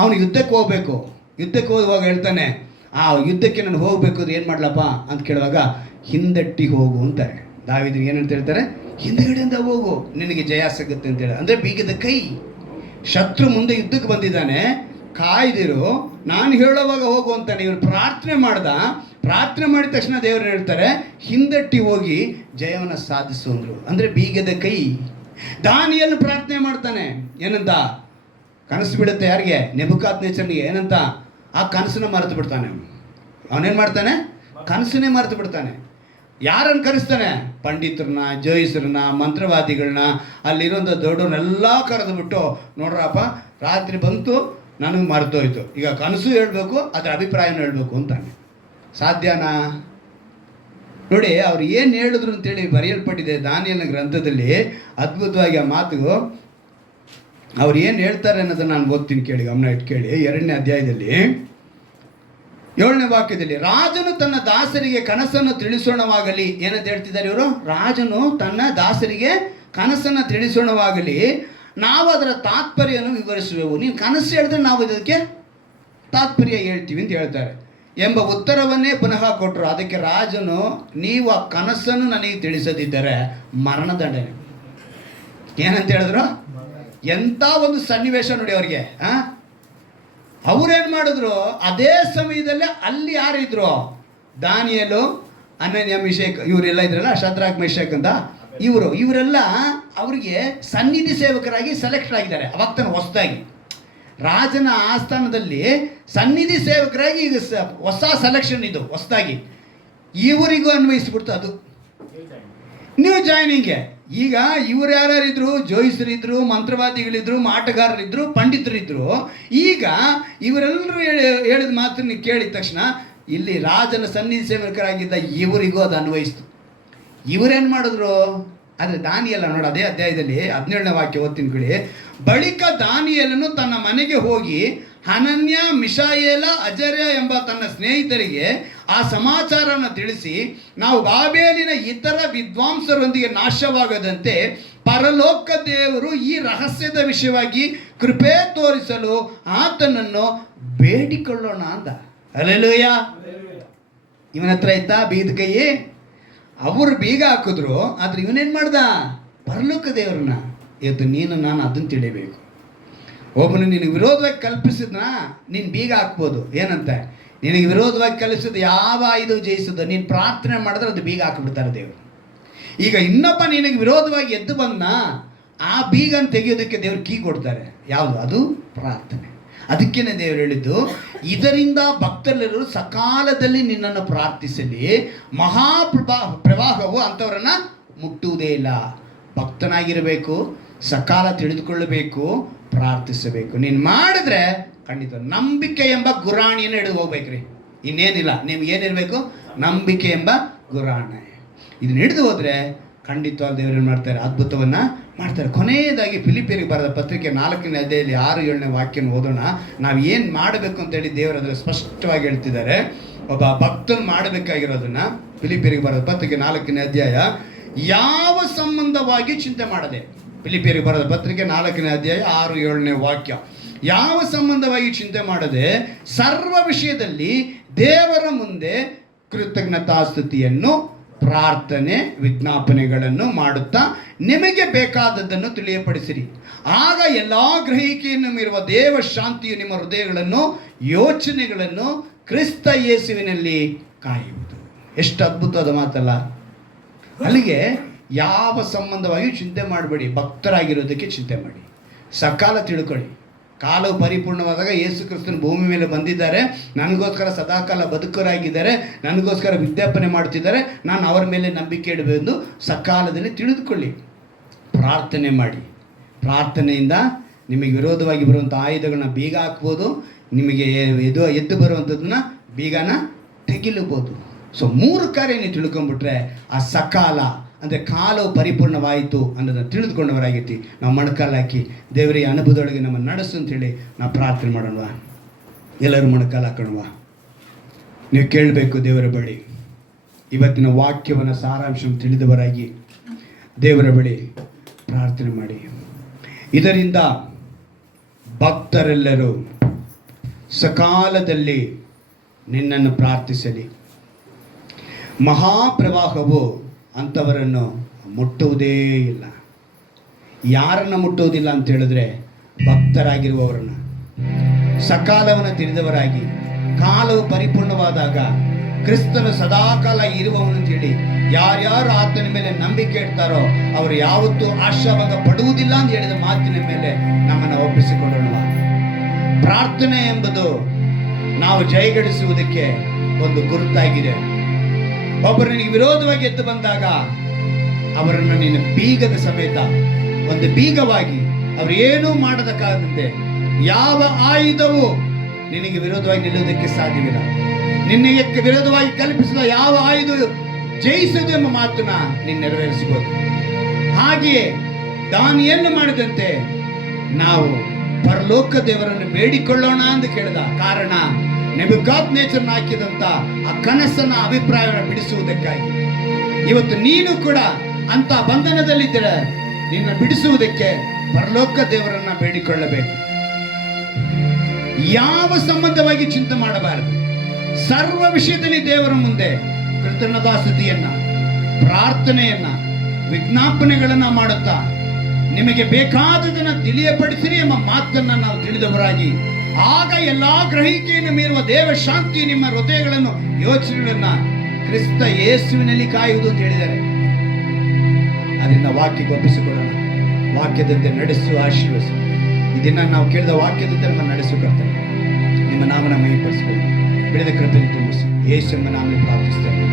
ಅವನು ಯುದ್ಧಕ್ಕೆ ಹೋಗಬೇಕು. ಯುದ್ಧಕ್ಕೆ ಹೋಗುವಾಗ ಹೇಳ್ತಾನೆ, ಆ ಯುದ್ಧಕ್ಕೆ ನಾನು ಹೋಗಬೇಕು, ಅದು ಏನು ಮಾಡ್ಲಪ್ಪ ಅಂತ ಕೇಳುವಾಗ, ಹಿಂದಟ್ಟಿ ಹೋಗು ಅಂತಾರೆ. ದಾವೀದನಿಗೆ ಏನಂತ ಹೇಳ್ತಾರೆ? ಹಿಂದುಗಡೆಯಿಂದ ಹೋಗು, ನಿನಗೆ ಜಯ ಸಿಗುತ್ತೆ ಅಂತೇಳಿ. ಅಂದರೆ ಬೀಗದ ಕೈ. ಶತ್ರು ಮುಂದೆ ಯುದ್ಧಕ್ಕೆ ಬಂದಿದ್ದಾನೆ, ಕಾಯ್ದಿರು, ನಾನು ಹೇಳುವಾಗ ಹೋಗು ಅಂತಾನೆ. ಇವನು ಪ್ರಾರ್ಥನೆ ಮಾಡ್ದ. ಪ್ರಾರ್ಥನೆ ಮಾಡಿದ ತಕ್ಷಣ ದೇವರು ಹೇಳ್ತಾರೆ, ಹಿಂದಟ್ಟಿ ಹೋಗಿ ಜಯವನ್ನು ಸಾಧಿಸು ಅಂದರು. ಅಂದರೆ ಬೀಗದ ಕೈ. ದಾನಿಯೇಲನು ಪ್ರಾರ್ಥನೆ ಮಾಡ್ತಾನೆ, ಏನಂತ? ಕನಸು ಬಿಡುತ್ತೆ ಯಾರಿಗೆ? ನೆಬೂಕದ್ನೆಚ್ಚರನಿಗೆ. ಏನಂತ? ಆ ಕನಸನ್ನ ಮರೆತು ಬಿಡ್ತಾನೆ. ಅವನೇನು ಮಾಡ್ತಾನೆ? ಕನಸನ್ನೇ ಮರೆತು ಬಿಡ್ತಾನೆ. ಯಾರನ್ನು ಕರೆಸ್ತಾನೆ? ಪಂಡಿತರನ್ನ, ಜೋಯಿಸರನ್ನ, ಮಂತ್ರವಾದಿಗಳನ್ನ, ಅಲ್ಲಿರೋಂಥ ದೊಡ್ಡವ್ರನ್ನೆಲ್ಲ ಕರೆದು ಬಿಟ್ಟು, ನೋಡ್ರಪ್ಪ ರಾತ್ರಿ ಬಂತು, ನನಗೆ ಮರೆತೋಯ್ತು, ಈಗ ಕನಸು ಹೇಳಬೇಕು, ಅದರ ಅಭಿಪ್ರಾಯನೂ ಹೇಳಬೇಕು ಅಂತಾನೆ. ಸಾಧ್ಯನಾ? ನೋಡಿ, ಅವ್ರು ಏನು ಹೇಳಿದ್ರು ಅಂತೇಳಿ ಬರೆಯಲ್ಪಟ್ಟಿದೆ ದಾನಿಯೇಲನ ಗ್ರಂಥದಲ್ಲಿ. ಅದ್ಭುತವಾಗಿ ಆ ಮಾತು ಅವ್ರು ಏನು ಹೇಳ್ತಾರೆ ಅನ್ನೋದನ್ನು ನಾನು ಓದ್ತೀನಿ, ಕೇಳಿ, ಗಮನ ಇಟ್ಟು ಕೇಳಿ. 2ನೇ ಅಧ್ಯಾಯದಲ್ಲಿ 7ನೇ ವಾಕ್ಯದಲ್ಲಿ, ರಾಜನು ತನ್ನ ದಾಸರಿಗೆ ಕನಸನ್ನು ತಿಳಿಸೋಣವಾಗಲಿ. ಏನಂತ ಹೇಳ್ತಿದ್ದಾರೆ ಇವರು? ರಾಜನು ತನ್ನ ದಾಸರಿಗೆ ಕನಸನ್ನು ತಿಳಿಸೋಣವಾಗಲಿ, ನಾವು ಅದರ ತಾತ್ಪರ್ಯವನ್ನು ವಿವರಿಸುವೆವು. ನೀನು ಕನಸು ಹೇಳಿದ್ರೆ ನಾವು ಇದಕ್ಕೆ ತಾತ್ಪರ್ಯ ಹೇಳ್ತೀವಿ ಅಂತ ಹೇಳ್ತಾರೆ ಎಂಬ ಉತ್ತರವನ್ನೇ ಪುನಃ ಕೊಟ್ಟರು. ಅದಕ್ಕೆ ರಾಜನು, ನೀವು ಆ ಕನಸನ್ನು ನನಗೆ ತಿಳಿಸದಿದ್ದರೆ ಮರಣದಂಡನೆ. ಏನಂತ ಹೇಳಿದ್ರು? ಎಂಥ ಒಂದು ಸನ್ನಿವೇಶ ನೋಡಿ ಅವ್ರಿಗೆ. ಅವ್ರೇನು ಮಾಡಿದ್ರು? ಅದೇ ಸಮಯದಲ್ಲೇ ಅಲ್ಲಿ ಯಾರಿದ್ರು? ದಾನಿಯೇಲು, ಅನನ್ಯ, ಮಿಶೇಕ್, ಇವರೆಲ್ಲ ಇದ್ರಲ್ಲ, ಶದ್ರಾಕ್, ಮೇಷಕ್ ಅಂತ ಇವರೆಲ್ಲ ಅವರಿಗೆ ಸನ್ನಿಧಿ ಸೇವಕರಾಗಿ ಸೆಲೆಕ್ಟ್ ಆಗಿದ್ದಾರೆ. ಅವಾಗ ತಾನು ಹೊಸದಾಗಿ ರಾಜನ ಆಸ್ಥಾನದಲ್ಲಿ ಸನ್ನಿಧಿ ಸೇವಕರಾಗಿ ಈಗ ಹೊಸ ಸೆಲೆಕ್ಷನ್, ಇದು ಹೊಸದಾಗಿ ಇವರಿಗೂ ಅನ್ವಯಿಸ್ಬಿಡ್ತು. ಅದು ನ್ಯೂ ಜಾಯ್ನಿಂಗ್ಗೆ. ಈಗ ಇವರು ಯಾರ್ಯಾರಿದ್ರು? ಜೋಯಿಸರಿದ್ರು, ಮಂತ್ರವಾದಿಗಳಿದ್ರು, ಮಾಟಗಾರರಿದ್ರು, ಪಂಡಿತರಿದ್ರು. ಈಗ ಇವರೆಲ್ಲರೂ ಹೇಳಿದ ಮಾತನ್ನು ಕೇಳಿದ ತಕ್ಷಣ ಇಲ್ಲಿ ರಾಜನ ಸನ್ನಿಧಿ ಸೇವಕರಾಗಿದ್ದ ಇವರಿಗೂ ಅದು ಅನ್ವಯಿಸ್ತು. ಇವರೇನು ಮಾಡಿದ್ರು? ಆದರೆ ದಾನಿಯೇಲ ನೋಡಿ, ಅದೇ ಅಧ್ಯಾಯದಲ್ಲಿ 17ನೇ ವಾಕ್ಯ ಓದ್ತೀನಿ ಕೇಳಿ. ಬಳಿಕ ದಾನಿಯೇಲನು ತನ್ನ ಮನೆಗೆ ಹೋಗಿ ಹನನ್ಯ, ಮಿಶಾಯೇಲ, ಅಜರ್ಯ ಎಂಬ ತನ್ನ ಸ್ನೇಹಿತರಿಗೆ ಆ ಸಮಾಚಾರವನ್ನು ತಿಳಿಸಿ, ನಾವು ಬಾಬೇಲಿನ ಇತರ ವಿದ್ವಾಂಸರೊಂದಿಗೆ ನಾಶವಾಗದಂತೆ ಪರಲೋಕ ದೇವರು ಈ ರಹಸ್ಯದ ವಿಷಯವಾಗಿ ಕೃಪೆ ತೋರಿಸಲು ಆತನನ್ನು ಬೇಡಿಕೊಳ್ಳೋಣ ಅಂದ. ಹಲ್ಲೆಲೂಯ. ಇವನ ಹತ್ರ ಇತ್ತಾ ಬೀದ ಕೈ? ಅವರು ಬೀಗ ಹಾಕಿದ್ರು, ಆದ್ರೆ ಇವನೇನು ಮಾಡ್ದ? ಪರಲೋಕ ದೇವ್ರನ್ನ. ಇವತ್ತು ನೀನು ನಾನು ಅದನ್ನು ತಿಳಿಬೇಕು. ಒಬ್ಬನು ನಿನಗೆ ವಿರೋಧವಾಗಿ ಕಲ್ಪಿಸಿದ್ನ ನೀನು ಬೀಗ ಹಾಕ್ಬೋದು. ಏನಂತ? ನಿನಗೆ ವಿರೋಧವಾಗಿ ಕಲಿಸಿದ ಯಾವ ಆಯುಧ ಜಯಿಸೋದು? ನೀನು ಪ್ರಾರ್ಥನೆ ಮಾಡಿದ್ರೆ ಅದು ಬೀಗ ಹಾಕಿಬಿಡ್ತಾರೆ ದೇವರು. ಈಗ ಇನ್ನೊಬ್ಬ ನಿನಗೆ ವಿರೋಧವಾಗಿ ಎದ್ದು ಬಂದ, ಆ ಬೀಗನ್ನು ತೆಗೆಯೋದಕ್ಕೆ ದೇವ್ರು ಕೀ ಕೊಡ್ತಾರೆ. ಯಾವುದು? ಅದು ಪ್ರಾರ್ಥನೆ. ಅದಕ್ಕೇನೆ ದೇವರು ಹೇಳಿದ್ದು, ಇದರಿಂದ ಭಕ್ತರೆಲ್ಲರೂ ಸಕಾಲದಲ್ಲಿ ನಿನ್ನನ್ನು ಪ್ರಾರ್ಥಿಸಲಿ, ಪ್ರವಾಹವು ಅಂಥವರನ್ನು ಮುಟ್ಟುವುದೇ ಇಲ್ಲ. ಭಕ್ತನಾಗಿರಬೇಕು, ಸಕಾಲ ತಿಳಿದುಕೊಳ್ಳಬೇಕು, ಪ್ರಾರ್ಥಿಸಬೇಕು. ನೀನು ಮಾಡಿದ್ರೆ ಖಂಡಿತ ನಂಬಿಕೆ ಎಂಬ ಗುರಾಣಿಯನ್ನು ಹಿಡಿದು ಹೋಗ್ಬೇಕ್ರಿ. ಇನ್ನೇನಿಲ್ಲ. ನಿಮ್ಗೇನಿರಬೇಕು? ನಂಬಿಕೆ ಎಂಬ ಗುರಾಣಿ. ಇದನ್ನ ಹಿಡಿದು ಹೋದರೆ ಖಂಡಿತವಾಗಿ ದೇವರು ಏನು ಮಾಡ್ತಾರೆ? ಅದ್ಭುತವನ್ನು ಮಾಡ್ತಾರೆ. ಕೊನೆಯದಾಗಿ ಫಿಲಿಪಿಯರಿಗೆ ಬರೆದ ಪತ್ರಿಕೆ 4ನೇ ಅಧ್ಯಾಯದಲ್ಲಿ 6-7ನೇ ವಾಕ್ಯನ ಓದೋಣ. ನಾವು ಏನು ಮಾಡಬೇಕು ಅಂತೇಳಿ ದೇವರು ಅದನ್ನು ಸ್ಪಷ್ಟವಾಗಿ ಹೇಳ್ತಿದ್ದಾರೆ. ಒಬ್ಬ ಭಕ್ತನು ಮಾಡಬೇಕಾಗಿರೋದನ್ನು ಫಿಲಿಪಿಯರಿಗೆ ಬರೆದ ಪತ್ರಿಕೆ 4ನೇ ಅಧ್ಯಾಯ, ಯಾವ ಸಂಬಂಧವಾಗಿ ಚಿಂತೆ ಮಾಡದೆ. ಫಿಲಿಪಿಯರಿಗೆ ಬರೆದ ಪತ್ರಿಕೆ 4ನೇ ಅಧ್ಯಾಯ 6-7ನೇ ವಾಕ್ಯ. ಯಾವ ಸಂಬಂಧವಾಗಿ ಚಿಂತೆ ಮಾಡದೆ ಸರ್ವ ವಿಷಯದಲ್ಲಿ ದೇವರ ಮುಂದೆ ಕೃತಜ್ಞತಾಸ್ತುತಿಯನ್ನು ಪ್ರಾರ್ಥನೆ ವಿಜ್ಞಾಪನೆಗಳನ್ನು ಮಾಡುತ್ತಾ ನಿಮಗೆ ಬೇಕಾದದ್ದನ್ನು ತಿಳಿಯಪಡಿಸಿರಿ. ಆಗ ಎಲ್ಲ ಗ್ರಹಿಕೆಯನ್ನು ಮೀರುವ ದೇವ ಶಾಂತಿಯು ನಿಮ್ಮ ಹೃದಯಗಳನ್ನು ಯೋಚನೆಗಳನ್ನು ಕ್ರಿಸ್ತ ಯೇಸುವಿನಲ್ಲಿ ಕಾಯುವುದು. ಎಷ್ಟು ಅದ್ಭುತವಾದ ಮಾತಲ್ಲ. ಅಲ್ಲಿಗೆ ಯಾವ ಸಂಬಂಧವಾಗಿ ಚಿಂತೆ ಮಾಡಬೇಡಿ, ಭಕ್ತರಾಗಿರೋದಕ್ಕೆ ಚಿಂತೆ ಮಾಡಿ. ಸಕಾಲ ತಿಳ್ಕೊಳ್ಳಿ, ಕಾಲವು ಪರಿಪೂರ್ಣವಾದಾಗ ಯೇಸು ಕ್ರಿಸ್ತನ ಭೂಮಿ ಮೇಲೆ ಬಂದಿದ್ದಾರೆ, ನನಗೋಸ್ಕರ ಸದಾಕಾಲ ಬದುಕರಾಗಿದ್ದಾರೆ, ನನಗೋಸ್ಕರ ವಿಜ್ಞಾಪನೆ ಮಾಡ್ತಿದ್ದಾರೆ, ನಾನು ಅವರ ಮೇಲೆ ನಂಬಿಕೆ ಇಡಬೇಕು. ಸಕಾಲದಲ್ಲಿ ತಿಳಿದುಕೊಳ್ಳಿ, ಪ್ರಾರ್ಥನೆ ಮಾಡಿ. ಪ್ರಾರ್ಥನೆಯಿಂದ ನಿಮಗೆ ವಿರೋಧವಾಗಿ ಬರುವಂಥ ಆಯುಧಗಳನ್ನ ಬೀಗ ಹಾಕ್ಬೋದು, ನಿಮಗೆ ಎದ್ದು ಬರುವಂಥದ್ದನ್ನ ಬೀಗನ ತೆಗಿಲಬಹುದು. ಸೊ 3 ಕಾರ್ಯ ನೀವು ತಿಳ್ಕೊಂಡ್ಬಿಟ್ರೆ ಆ ಸಕಾಲ ಅಂದರೆ ಕಾಲವು ಪರಿಪೂರ್ಣವಾಯಿತು ಅನ್ನೋದನ್ನು ತಿಳಿದುಕೊಂಡವರಾಗಿರ್ತೀವಿ. ನಾವು ಮೊಣಕಾಲು ಹಾಕಿ ದೇವರಿಗೆ ಅನುಭವದೊಳಗೆ ನಮ್ಮನ್ನು ನಡೆಸು ಅಂತೇಳಿ ನಾವು ಪ್ರಾರ್ಥನೆ ಮಾಡೋಣವಾ? ಎಲ್ಲರೂ ಮೊಣಕಾಲು ಹಾಕೋಣವಾ? ನೀವು ಕೇಳಬೇಕು ದೇವರ ಬಳಿ. ಇವತ್ತಿನ ವಾಕ್ಯವನ್ನು ಸಾರಾಂಶವನ್ನು ತಿಳಿದವರಾಗಿ ದೇವರ ಬಳಿ ಪ್ರಾರ್ಥನೆ ಮಾಡಿ. ಇದರಿಂದ ಭಕ್ತರೆಲ್ಲರೂ ಸಕಾಲದಲ್ಲಿ ನಿನ್ನನ್ನು ಪ್ರಾರ್ಥಿಸಲಿ. ಮಹಾಪ್ರವಾಹವು ಅಂಥವರನ್ನು ಮುಟ್ಟುವುದೇ ಇಲ್ಲ. ಯಾರನ್ನು ಮುಟ್ಟುವುದಿಲ್ಲ ಅಂತ ಹೇಳಿದ್ರೆ ಭಕ್ತರಾಗಿರುವವರನ್ನು, ಸಕಾಲವನ್ನು ತಿಳಿದವರಾಗಿ, ಕಾಲವು ಪರಿಪೂರ್ಣವಾದಾಗ ಕ್ರಿಸ್ತನು ಸದಾಕಾಲ ಇರುವವನು ಅಂತೇಳಿ ಯಾರ್ಯಾರು ಆತನ ಮೇಲೆ ನಂಬಿಕೆ ಇಡ್ತಾರೋ ಅವರು ಯಾವತ್ತೂ ಆಶಾಭಂಗ ಪಡುವುದಿಲ್ಲ ಅಂತ ಹೇಳಿದ ಮಾತಿನ ಮೇಲೆ ನಮ್ಮನ್ನು ಒಪ್ಪಿಸಿಕೊಳ್ಳೋಣ. ಪ್ರಾರ್ಥನೆ ಎಂಬುದು ನಾವು ಜಯಗಳಿಸುವುದಕ್ಕೆ ಒಂದು ಗುರುತಾಗಿದೆ. ಒಬ್ಬರು ನಿನಗೆ ವಿರೋಧವಾಗಿ ಎದ್ದು ಬಂದಾಗ ಅವರನ್ನು ನೀನು ಬೀಗದ ಸಮೇತ ಒಂದು ಬೀಗವಾಗಿ ಅವರು ಏನೂ ಮಾಡದಕ್ಕಾಗದಂತೆ ಯಾವ ಆಯುಧವು ನಿನಗೆ ವಿರೋಧವಾಗಿ ನಿಲ್ಲುವುದಕ್ಕೆ ಸಾಧ್ಯವಿಲ್ಲ. ನಿನಗೆ ವಿರೋಧವಾಗಿ ಕಲ್ಪಿಸಿದ ಯಾವ ಆಯುಧ ಜಯಿಸದು ಎಂಬ ಮಾತನ್ನ ನೀನು ನೆರವೇರಿಸಬಹುದು. ಹಾಗೆಯೇ ದಾನಿಯನ್ನು ಮಾಡಿದಂತೆ ನಾವು ಪರಲೋಕ ದೇವರನ್ನು ಬೇಡಿಕೊಳ್ಳೋಣ ಎಂದು ಕೇಳಿದ ಕಾರಣ ನೆಬೂಕದ್ನೆಚ್ಚರನ ಹಾಕಿದಂತ ಆ ಕನಸನ್ನ ಅಭಿಪ್ರಾಯವನ್ನು ಬಿಡಿಸುವುದಕ್ಕಾಗಿ. ಇವತ್ತು ನೀನು ಕೂಡ ಅಂತ ಬಂಧನದಲ್ಲಿದ್ದರೆ ನಿನ್ನ ಬಿಡಿಸುವುದಕ್ಕೆ ಪರಲೋಕ ದೇವರನ್ನ ಬೇಡಿಕೊಳ್ಳಬೇಕು. ಯಾವ ಸಂಬಂಧವಾಗಿ ಚಿಂತೆ ಮಾಡಬಾರದು. ಸರ್ವ ವಿಷಯದಲ್ಲಿ ದೇವರ ಮುಂದೆ ಕೃತಜ್ಞತಾಸ್ತುತಿಯನ್ನ, ಪ್ರಾರ್ಥನೆಯನ್ನ, ವಿಜ್ಞಾಪನೆಗಳನ್ನ ಮಾಡುತ್ತಾ ನಿಮಗೆ ಬೇಕಾದದನ್ನ ತಿಳಿಯಪಡಿಸಿರಿ ಎಂಬ ಮಾತನ್ನ ನಾವು ತಿಳಿದವರಾಗಿ, ಆಗ ಎಲ್ಲಾ ಗ್ರಹಿಕೆಯನ್ನು ಮೀರುವ ದೇವ ಶಾಂತಿ ನಿಮ್ಮ ಹೃದಯಗಳನ್ನು ಯೋಚನೆಗಳನ್ನ ಕ್ರಿಸ್ತ ಯೇಸುವಿನಲ್ಲಿ ಕಾಯುವುದು ಅಂತ ಹೇಳಿದ್ದಾರೆ. ಅದರಿಂದ ವಾಕ್ಯಕ್ಕೆ ಒಪ್ಪಿಸಿಕೊಳ್ಳೋಣ. ವಾಕ್ಯದಂತೆ ನಡೆಸು, ಆಶೀರ್ವದಿಸು. ಇದನ್ನ ನಾವು ಕೇಳಿದ ವಾಕ್ಯದಂತೆ ನಮ್ಮ ನಡೆಸು ಕರ್ತನೆ. ನಿಮ್ಮ ನಾಮನ ಮಹಿಪಡಿಸಿಕೊಳ್ಳಿ. ಬೆಳೆದ ಕೃಪೆಯನ್ನು ತುಂಬಿಸಿ ಯೇಸು ಎಂಬ ನಾಮದಲ್ಲಿ ಪ್ರಾರ್ಥಿಸ್ತೇವೆ.